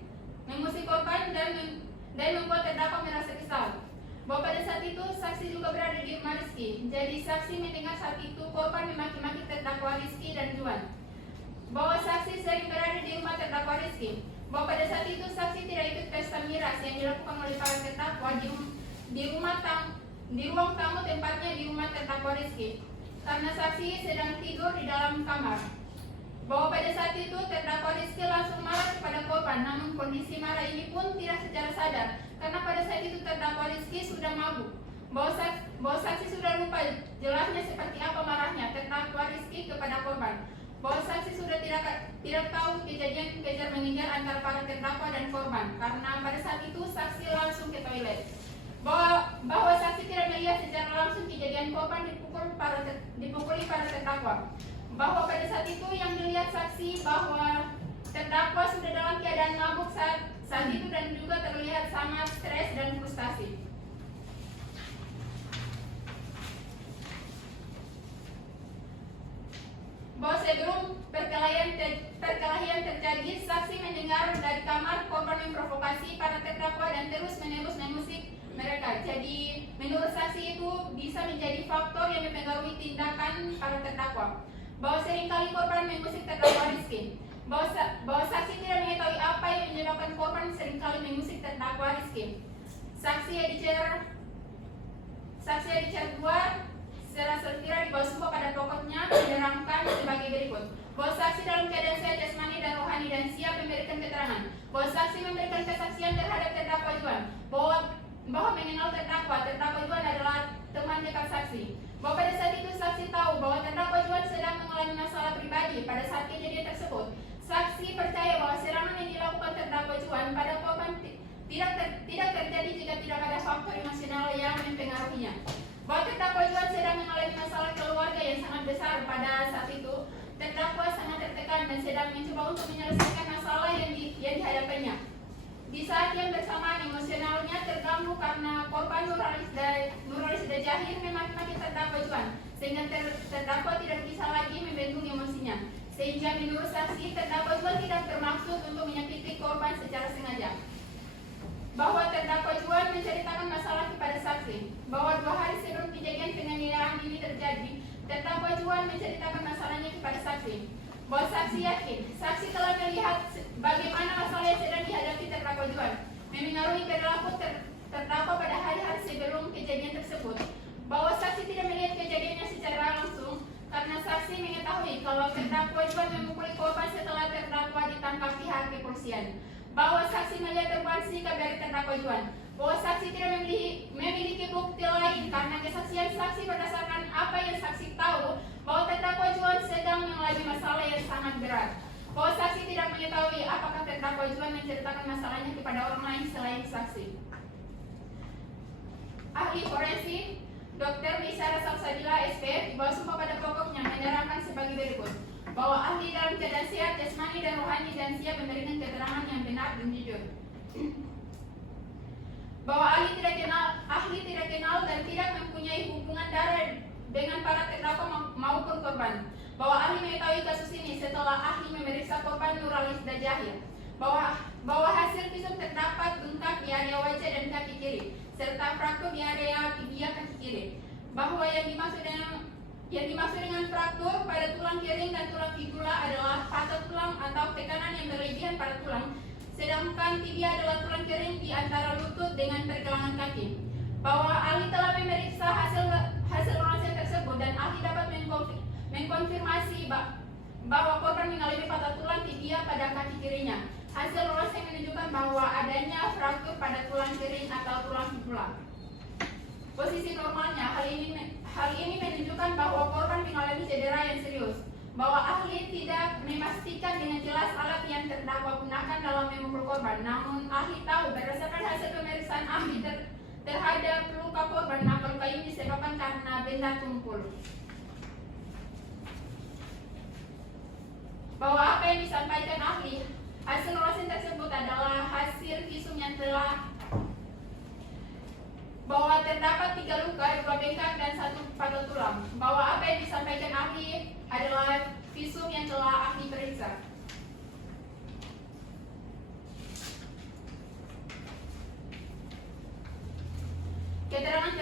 dan membuat terdakwa merasa kesal. Bahwa pada saat itu saksi juga berada di rumah Rizky. Jadi saksi mendengar saat itu korban memaki-maki terdakwa Rizky dan Juan. Bahwa saksi sering berada di rumah terdakwa Rizky. Bahwa pada saat itu saksi tidak ikut pesta miras yang dilakukan oleh para terdakwa di ruang tamu, tempatnya di rumah terdakwa Rizky, karena saksi sedang tidur di dalam kamar. Bahwa pada saat itu terdakwa Rizky langsung marah kepada korban, namun kondisi marah ini pun tidak secara sadar, karena pada saat itu terdakwa Rizky sudah mabuk. Bahwa saksi sudah lupa jelasnya seperti apa marahnya terdakwa Rizky kepada korban. Bahwa saksi sudah tidak tahu kejadian kejar-mengejar antara para terdakwa dan korban, karena pada saat itu saksi langsung ke toilet. Bahwa saksi tidak melihat secara langsung kejadian korban dipukuli para terdakwa. Bahwa pada saat itu yang dilihat saksi bahwa terdakwa sudah dalam keadaan mabuk saat itu dan juga terlihat sangat stres dan frustasi. Bahwa sebelum perkelahian terjadi, saksi mendengar dari kamar korban memprovokasi para terdakwa dan terus-menerus mengusik mereka. Jadi menurut saksi itu bisa menjadi faktor yang mempengaruhi tindakan para terdakwa. Bahwa seringkali korban mengusik terdakwa Rizky. Bahwa saksi tidak mengetahui apa yang menyebabkan korban seringkali mengusik terdakwa Rizky. Saksi Edicer 2, Sera Selvira di bawah sumpah pada pokoknya menerangkan sebagai berikut. Bahwa saksi dalam keadaan sehat jasmani dan rohani dan siap memberikan keterangan. Bahwa saksi memberikan kesaksian terhadap terdakwa Juan. Bahwa mengenal terdakwa Juan adalah teman dekat saksi. Bahwa pada saat itu saksi tahu bahwa terdakwa Juan sedang mengalami masalah pribadi pada saat kejadian tersebut. Saksi percaya bahwa serangan yang dilakukan terdakwa Juan pada korban tidak terjadi jika tidak ada faktor emosional yang mempengaruhinya. Bahwa terdakwa Juan sedang mengalami masalah keluarga yang sangat besar pada saat itu. Terdakwa sangat tertekan dan sedang mencoba untuk menyelesaikan masalah yang dihadapannya. Di saat yang bersamaan emosionalnya terganggu karena korban Nurhalis Dajahir memaki-maki terdakwa Juan, sehingga terdakwa tidak bisa lagi membendung emosinya. Sehingga menurut saksi terdakwa Juan tidak bermaksud untuk menyakiti korban secara sengaja. Bahwa terdakwa Juan menceritakan masalah kepada saksi. Bahwa 2 hari sebelum kejadian penganiayaan ini terjadi, terdakwa Juan menceritakan masalahnya kepada saksi. Bahwa saksi yakin, saksi telah melihat bagaimana masalah yang sedang dihadapi terdakwa Juan memengaruhi perilaku terdakwa pada hari-hari sebelum kejadian tersebut. Bahwa saksi tidak melihat kejadiannya secara langsung karena saksi mengetahui kalau terdakwa Juan memukuli korban setelah terdakwa ditangkap pihak kepolisian. Bahwa saksi melihat perubahan sikap dari terdakwa Juan. Bahwa saksi tidak memiliki bukti lain karena kesaksian saksi berdasarkan apa yang saksi tahu bahwa terdakwa Juan sedang mengalami masalah yang sangat berat. Bahwa saksi tidak mengetahui apakah terdakwa Juan menceritakan masalahnya kepada orang lain selain saksi. Ahli forensik Dr. Misara Salsabila SPF di bawah sumpah pada pokoknya menerangkan sebagai berikut. Bahwa ahli dalam keadaan sehat jasmani dan rohani dan siap memberikan keterangan yang benar dan jujur. Bahwa ahli tidak kenal dan tidak mempunyai hubungan darah dengan para terdakwa maupun korban. Bahwa ahli mengetahui kasus ini setelah ahli memeriksa korban Nurhalis Dajahir. Bahwa hasil visum terdapat bengkak di area wajah dan kaki kiri serta fraktur di area tibia kaki kiri. Bahwa yang dimaksud dengan fraktur pada tulang kering dan tulang fibula adalah patah tulang atau tekanan yang berlebihan pada tulang. Sedangkan tibia adalah tulang kering di antara lutut dengan pergelangan kaki. Bahwa ahli telah memeriksa hasil ronsen tersebut dan ahli dapat mengkonfirmasi bahwa korban mengalami patah tulang tibia pada kaki kirinya. Hasil ronsen menunjukkan bahwa adanya fraktur pada tulang kering atau tulang fibula. Posisi normalnya, hal ini menunjukkan bahwa korban mengalami cedera yang serius. Bahwa ahli tidak memastikan dengan jelas alat yang terdakwa gunakan dalam memukul korban. Namun ahli tahu berdasarkan hasil pemeriksaan ahli terhadap luka korban, maka luka ini disebabkan karena benda tumpul. Bahwa apa yang disampaikan ahli, hasil ronsen tersebut adalah hasil visum yang telah bahwa terdapat 3 luka, 2 bengkak, dan 1 pagel tulang. Bahwa apa yang disampaikan ahli adalah visum yang telah ahli periksa. Keterangan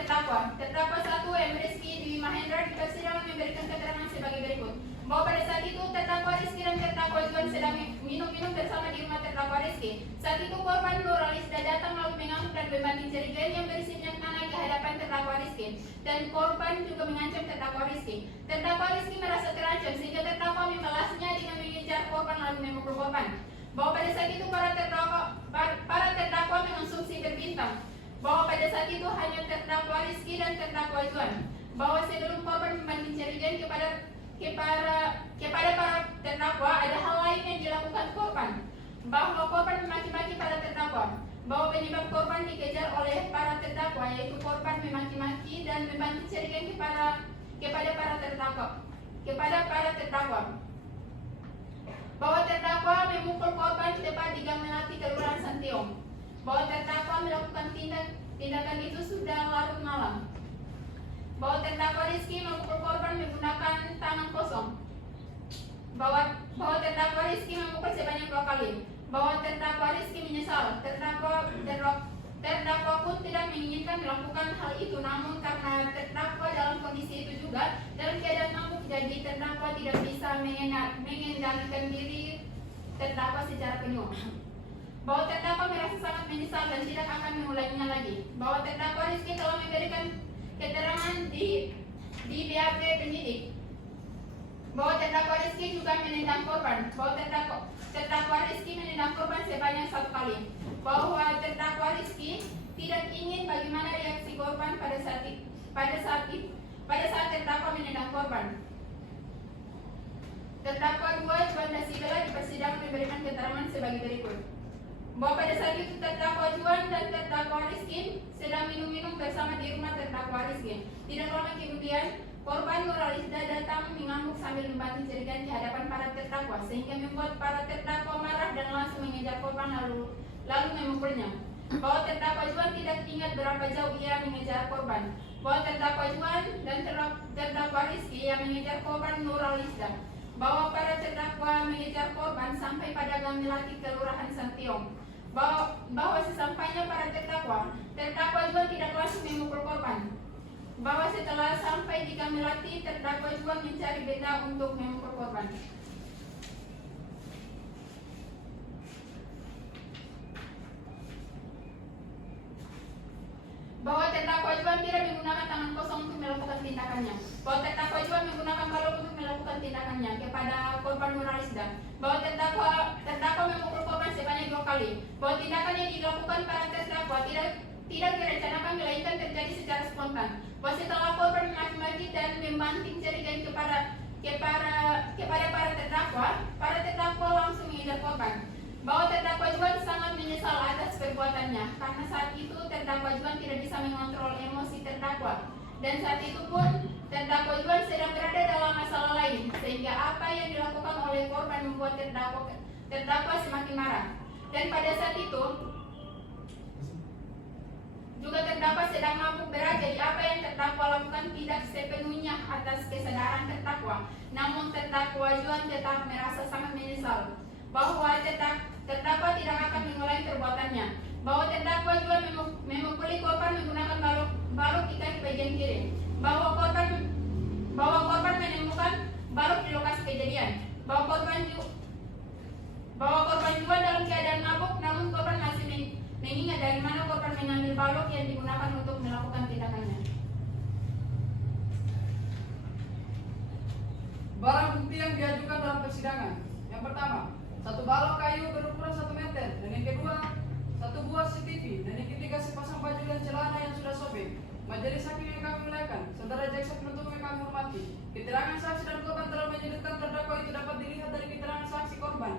terdakwa 1 M. Rizky Dwi Mahendra di persidangan memberikan keterangan sebagai berikut. Bahwa pada saat itu terdakwa Rizky dan terdakwa Juan sedang minum-minum bersama di rumah terdakwa Rizky. Saat itu korban Nuralisda datang lalu mengamuk dan membanting jerigen yang berisi minyak tanah ke hadapan terdakwa Rizky. Dan korban juga mengancam terdakwa Rizky. Terdakwa Rizky merasa terancam sehingga terdakwa membalasnya dengan mengejar korban lalu memukul korban. Bahwa pada saat itu para terdakwa mengonsumsi berbintang. Bahwa pada saat itu hanya terdakwa Rizky dan terdakwa Juan. Bahwa sebelum korban membanting jerigen kepada para terdakwa ada hal lain yang dilakukan korban. Bahwa korban memaki-maki para terdakwa. Bahwa penyebab korban dikejar oleh para terdakwa yaitu korban memaki-maki dan membanting jerigen kepada para terdakwa. Bahwa terdakwa memukul korban tepat di Gang Melati, Kelurahan Santiong. Bahwa terdakwa melakukan tindakan itu sudah larut malam. Bahwa terdakwa Rizky memukul korban menggunakan tangan kosong. Bahwa terdakwa Rizky memukul sebanyak 2 kali. Bahwa terdakwa Rizky menyesal. Terdakwa pun tidak menginginkan melakukan hal itu, namun karena terdakwa dalam kondisi itu juga dalam keadaan mabuk, jadi terdakwa tidak bisa mengendalikan diri terdakwa secara penuh. Bahwa terdakwa merasa sangat menyesal dan tidak akan mengulanginya lagi. Bahwa terdakwa Rizky telah memberikan keterangan di BAP penyidik. Bahwa terdakwa Rizky juga menendang korban. Bahwa terdakwa Rizky menendang korban sebanyak 1 kali. Bahwa terdakwa Rizky tidak ingin bagaimana reaksi korban pada saat terdakwa menendang korban. Terdakwa 2 Juan Dasibela di persidangan memberikan keterangan sebagai berikut. Bahwa pada saat itu terdakwa Juan dan terdakwa Rizky sedang minum-minum bersama di rumah terdakwa Rizky. Tidak lama kemudian, korban Nuralisda datang mengamuk sambil membanting jerigen di hadapan para terdakwa sehingga membuat para terdakwa marah dan langsung mengejar korban lalu memukulnya. Bahwa terdakwa Juan tidak ingat berapa jauh ia mengejar korban. Bahwa terdakwa Juan dan terdakwa Rizky yang mengejar korban Nuralisda. Bahwa para terdakwa mengejar korban sampai pada Gang Melati, Kelurahan Santiong. Bahwa sesampainya para terdakwa Juan tidak langsung memukul korban. Bahwa setelah sampai di Gang Melati, terdakwa Juan mencari benda untuk memukul korban. Bahwa terdakwa Juan tidak menggunakan tangan kosong untuk melakukan tindakannya. Bahwa terdakwa Juan menggunakan balok untuk melakukan tindakannya kepada korban Nuralisda. Bahwa terdakwa memukul korban sebanyak 2 kali. Bahwa tindakan yang dilakukan para terdakwa tidak direncanakan melainkan terjadi secara spontan. Bahwa setelah korban memaki-maki dan membanting jerigen kepada para terdakwa langsung mengejar korban. Bahwa terdakwa Juan sangat menyesal atas perbuatannya karena saat itu terdakwa Juan tidak bisa mengontrol emosi terdakwa, dan saat itu pun terdakwa Juan sedang berada dalam masalah lain sehingga apa yang dilakukan oleh korban membuat terdakwa semakin marah. Dan pada saat itu juga terdakwa sedang mabuk berat, jadi apa yang terdakwa lakukan tidak sepenuhnya atas kesadaran terdakwa. Namun terdakwa Juan tetap merasa sangat menyesal bahwa terdakwa tidak akan mengulangi perbuatannya. Bahwa terdakwa Juan memukuli korban menggunakan balok di kaki bagian kiri. Bahwa korban menemukan balok di lokasi kejadian. Bahwa korban Juan dalam keadaan mabuk, namun korban masih mengingat dari mana korban mengambil balok yang digunakan untuk melakukan tindakannya. Barang bukti yang diajukan dalam persidangan. Yang pertama, 1 balok kayu berukuran 1 meter, dan yang kedua 1 buah CCTV, dan yang ketiga sepasang baju dan celana yang sudah sobek. Majelis hakim yang kami muliakan, saudara jaksa penuntut yang kami hormati, keterangan saksi dan korban telah menyebutkan terdakwa itu dapat dilihat dari keterangan saksi korban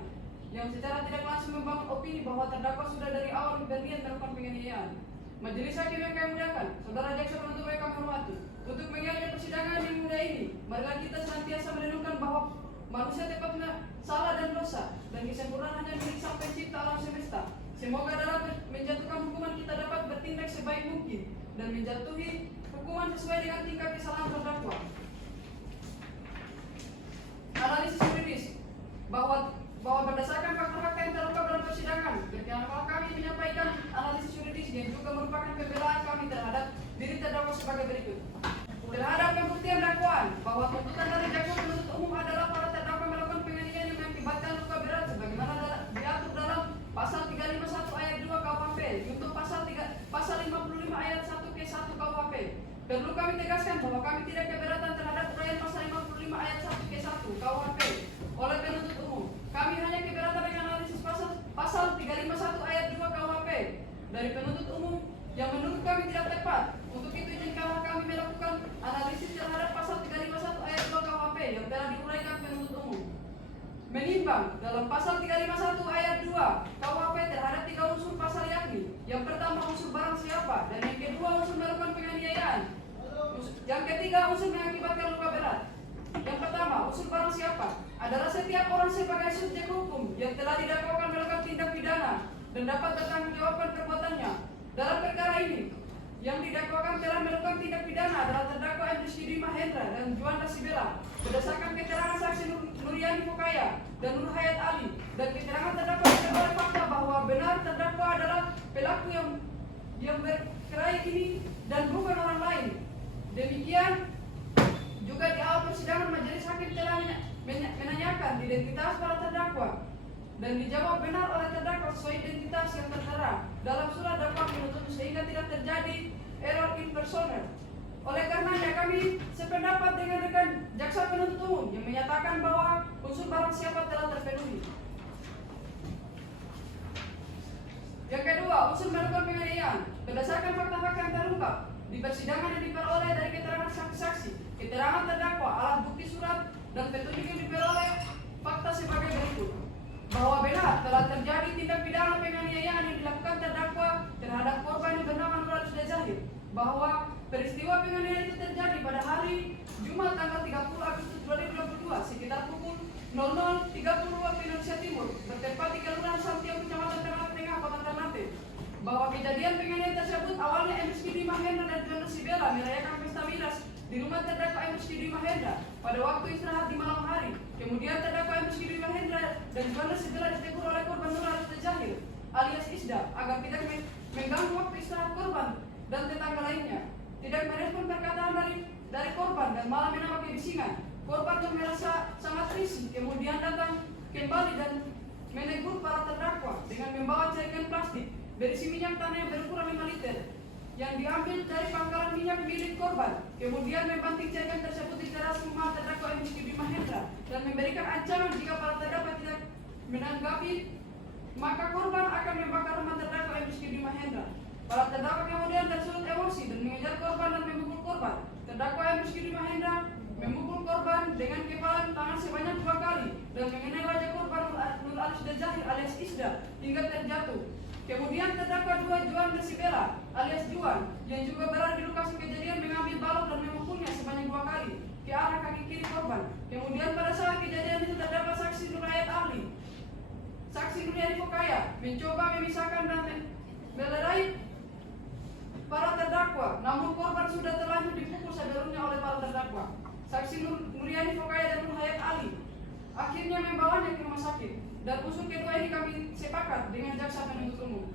yang secara tidak langsung membangun opini bahwa terdakwa sudah dari awal berniat melakukan penganiayaan. Majelis hakim yang kami muliakan, saudara jaksa penuntut yang kami hormati, untuk mengakhiri persidangan yang mulia ini, marilah kita senantiasa merenungkan bahwa manusia tepatnya salah dan dosa, dan kesempurnaan hanya milik Sang Pencipta alam semesta. Semoga dalam menjatuhkan hukuman kita dapat bertindak sebaik mungkin dan menjatuhi hukuman sesuai dengan tingkat kesalahan terdakwa. Analisis yuridis bahwa berdasarkan fakta-fakta yang terungkap dalam persidangan, pertama kami menyampaikan analisis yuridis yang juga merupakan pembelaan kami terhadap diri terdakwa sebagai berikut. Terhadap pembuktian dakwaan bahwa tuntutan dari jaksa penuntut umum adalah para terdakwa melakukan penganiayaan yang mengakibatkan luka berat sebagaimana diatur dalam pasal 351 ayat 2 KUHP untuk pasal 55 ayat 1 ke 1 KUHP. Perlu kami tegaskan bahwa kami tidak keberatan terhadap uraian pasal 55 ayat 1 ke 1 KUHP oleh penuntut umum. Kami hanya keberatan dengan analisis pasal 351 ayat 2 KUHP dari penuntut umum yang menurut kami tidak tepat. Untuk itu izinkanlah kami melakukan analisis terhadap pasal 351 ayat 2 KUHP yang telah diuraikan penuntut umum. Menimbang dalam pasal 351 ayat 2 KUHP terhadap 3 unsur pasal yakni yang pertama unsur barang siapa dan yang kedua unsur melakukan penganiayaan. Yang ketiga unsur mengakibatkan luka berat. Yang pertama unsur barang siapa adalah setiap orang sebagai subjek hukum yang telah didakwakan melakukan tindak pidana dan dapat bertanggungjawabkan perbuatannya. Dalam perkara ini, yang didakwakan telah melakukan tindak pidana adalah terdakwa M. Rizky Mahendra dan Juanda Sibela berdasarkan keterangan saksi Nuriani Fokaya dan Nur Hayat Ali dan keterangan terdakwa oleh fakta bahwa benar terdakwa adalah pelaku yang bercerai ini dan bukan orang lain. Demikian juga di awal persidangan majelis hakim telah menanyakan identitas para terdakwa dan dijawab benar oleh terdakwa sesuai identitas yang tertera dalam surat dakwaan penuntut sehingga tidak terjadi error in personam. Oleh karenanya kami sependapat dengan rekan jaksa penuntut umum yang menyatakan bahwa unsur barang siapa telah terpenuhi. Yang kedua, unsur melakukan penganiayaan berdasarkan fakta-fakta yang terungkap di persidangan yang diperoleh dari keterangan saksi-saksi, keterangan terdakwa, alat bukti surat dan petunjuk yang diperoleh fakta sebagai berikut. Bahwa benar telah terjadi tindak pidana penganiayaan yang dilakukan terdakwa terhadap korban yang bernama Nur Alisda Zahir, bahwa peristiwa penganiayaan itu terjadi pada hari Jumat tanggal 30 Agustus 2022 sekitar pukul 00.30 waktu Indonesia Timur bertempat di Kelurahan Santiago, Kecamatan Ternate Tengah, Kota Ternate. Bahwa kejadian penganiayaan tersebut awalnya M. Rizky Mahendra dan Juanda Sibela merayakan pesta miras di rumah terdakwa M. Rizky Mahendra pada waktu istirahat di malam hari. Kemudian terdakwa M. Rizky Mahendra dan Juanda Sibela ditegur oleh korban Nur Alisda Zahir alias Isda agar tidak mengganggu waktu istirahat korban dan tetangga lainnya. Tidak merespon perkataan dari korban dan malah menambah kebisingan. Korban yang merasa sangat risih kemudian datang kembali dan menegur para terdakwa dengan membawa jerigen plastik berisi minyak tanah yang berukuran 5 liter yang diambil dari pangkalan minyak milik korban. Kemudian membanting jerigen tersebut di teras rumah terdakwa M. Rizky Mahendra dan memberikan ancaman jika para terdakwa tidak menanggapi maka korban akan membakar rumah terdakwa M. Rizky Mahendra. Para terdakwa kemudian tersulut emosi dan mengejar korban dan memukul korban. Terdakwa M. Rizky Mahendra memukul korban dengan kepalan tangan sebanyak 2 kali dan mengenai wajah korban Nur Alisda Zahir alias Isda hingga terjatuh. Kemudian terdakwa Juanda Sibela alias Juan yang juga berada di lokasi kejadian mengambil balok dan memukulnya sebanyak 2 kali ke arah kaki kiri korban. Kemudian pada saat kejadian itu terdapat saksi Nur Hayat Ali, saksi Nuriani Fokaya mencoba memisahkan dan melerai para terdakwa, namun korban sudah terlanjur dipukul sebelumnya oleh para terdakwa. Saksi Nuriani Fokaya dan Nur Hayat Ali akhirnya membawanya ke rumah sakit. Dan unsur kedua ini kami sepakat dengan jaksa penuntut umum.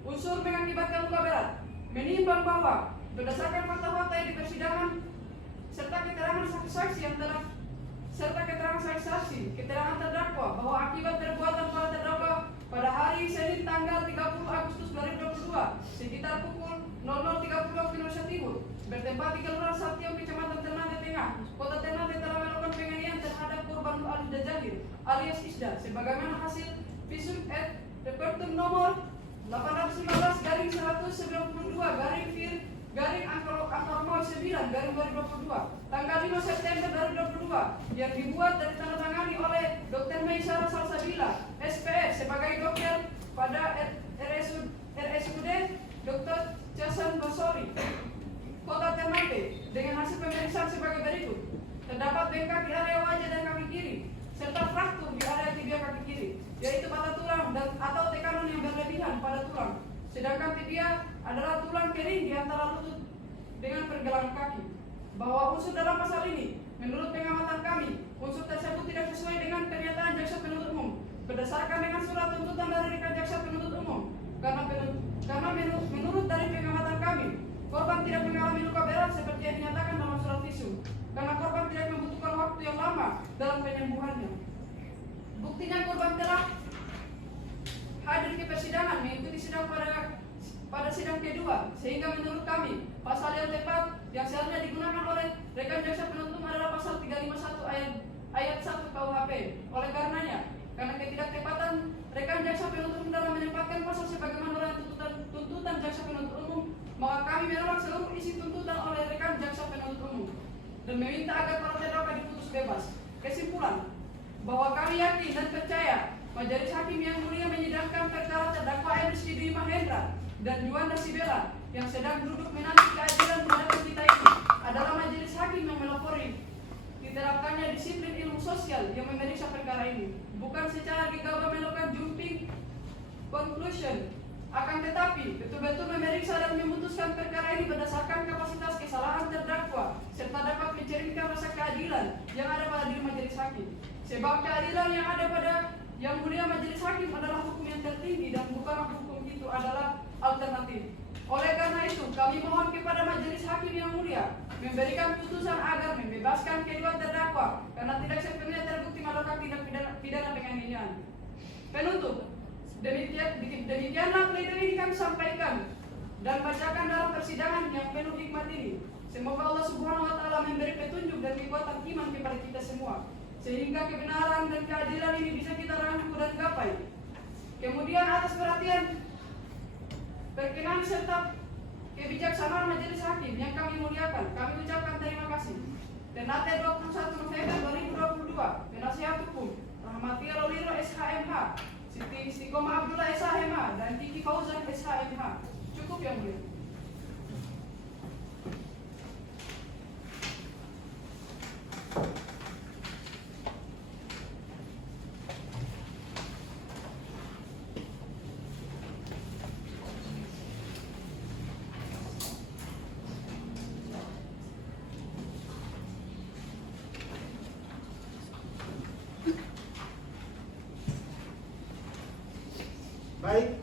Unsur mengakibatkan luka berat, menimbang bahwa berdasarkan fakta-fakta yang di persidangan serta keterangan saksi-saksi yang telah keterangan terdakwa bahwa akibat perbuatan para terdakwa pada hari Senin tanggal 30 Agustus 2022 sekitar pukul 00.30 waktu Indonesia Timur bertempat di Kelurahan Santiago, Kecamatan Ternate Tengah, Kota Ternate telah melakukan penganiayaan terhadap korban Nur Alisda Zahir alias Isda sebagaimana hasil visum et repertum nomor 892/Fir/Angkor 9/2022 tanggal 5 September 2022 yang dibuat dan ditandatangani oleh Dr. Meisara Salsabila SPF sebagai dokter pada RSUD Dr. Chasan Basori Kota Ternate dengan hasil pemeriksaan sebagai berikut. Terdapat bengkak di area wajah dan kaki kiri serta fraktur di area tibia kaki kiri, yaitu patah tulang dan atau tekanan yang berlebihan pada tulang. sedangkan tibia adalah tulang kering di antara lutut dengan pergelangan kaki. Bahwa unsur dalam pasal ini, menurut pengamatan kami, unsur tersebut tidak sesuai dengan pernyataan jaksa penuntut umum berdasarkan dengan surat tuntutan dari rekan jaksa penuntut umum. Karena menurut dari pengamatan kami, korban tidak mengalami luka berat seperti yang dinyatakan dalam surat visum. Karena korban tidak membutuhkan waktu yang lama dalam penyembuhannya. Buktinya korban telah hadir ke persidangan mengikuti sidang pada sidang kedua, sehingga menurut kami pasal yang tepat yang seharusnya digunakan oleh rekan jaksa penuntut umum adalah pasal 351 ayat 1 KUHP. Oleh karenanya, karena ketidaktepatan rekan jaksa penuntut umum dalam menempatkan pasal sebagaimana oleh tuntutan jaksa penuntut umum, maka kami menolak seluruh isi tuntutan oleh rekan jaksa penuntut umum dan meminta agar para terdakwa diputus bebas. Kesimpulan, bahwa kami yakin dan percaya Majelis Hakim yang mulia menyidangkan perkara terdakwa Rizky Dwi Mahendra dan Juanda Sibela yang sedang duduk menanti keadilan terhadap kita ini adalah Majelis Hakim yang melapori diterapkannya disiplin ilmu sosial yang memeriksa perkara ini, bukan secara gegabah melakukan jumping conclusion, akan tetapi betul-betul memeriksa dan memutuskan perkara ini berdasarkan kapasitas kesalahan terdakwa serta dapat mencerminkan rasa keadilan yang ada pada diri Majelis Hakim. Sebab keadilan yang ada pada yang mulia Majelis Hakim adalah hukum yang tertinggi dan bukan hukum itu adalah alternatif. Oleh karena itu, kami mohon kepada Majelis Hakim yang mulia memberikan putusan agar membebaskan kedua terdakwa karena tidak sepenuhnya terbukti melakukan tindak pidana penganiayaan. Penutup, demikianlah pledoi ini kami sampaikan dan bacakan dalam persidangan yang penuh hikmat ini. Semoga Allah Subhanahu wa Ta'ala memberi petunjuk dan kekuatan iman kepada kita semua, sehingga kebenaran dan keadilan ini bisa kita rangkul dan gapai. Kemudian atas perhatian, perkenan serta kebijaksanaan Majelis Hakim yang kami muliakan, kami ucapkan terima kasih. Ternate 21 November 2022, Penasihat Hukum Rahmati Roliro SHMH, Siti Istiqomah Abdullah SHMH, dan Kiki Fauzan SHMH. Cukup yang mulia. Baik,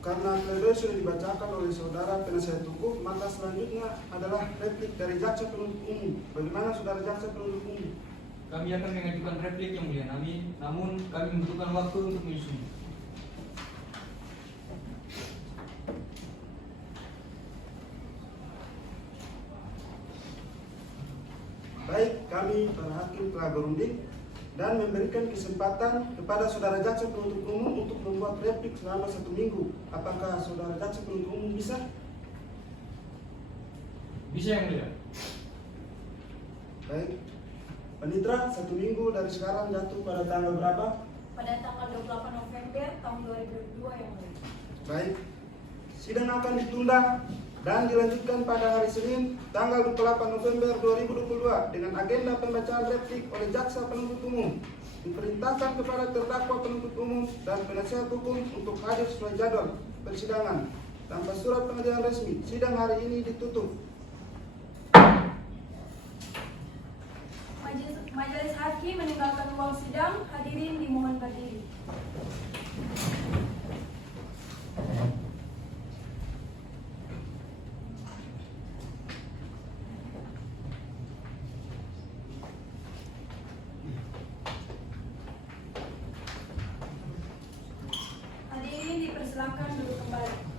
karena pledoi sudah dibacakan oleh saudara penasihat hukum, maka selanjutnya adalah replik dari jaksa penuntut umum. Bagaimana saudara jaksa penuntut umum? Kami akan mengajukan replik yang mulia, namun kami membutuhkan waktu untuk menyusun. Baik, kami para hakim telah berunding dan memberikan kesempatan kepada saudara jaksa penuntut umum untuk membuat replik selama 1 minggu. Apakah saudara jaksa penuntut umum bisa? Bisa yang mulia. Baik, Panitra, 1 minggu dari sekarang jatuh pada tanggal berapa? Pada tanggal 28 November tahun 2022 yang mulia. Baik, sidang akan ditunda dan dilanjutkan pada hari Senin tanggal 28 November 2022 dengan agenda pembacaan replik oleh jaksa penuntut umum. Diperintahkan kepada terdakwa penuntut umum dan penasihat hukum untuk hadir sesuai jadwal persidangan. Tanpa surat panggilan resmi, sidang hari ini ditutup. Majelis Hakim meninggalkan ruang sidang, hadirin dimohon berdiri. Hadirin dipersilakan duduk kembali.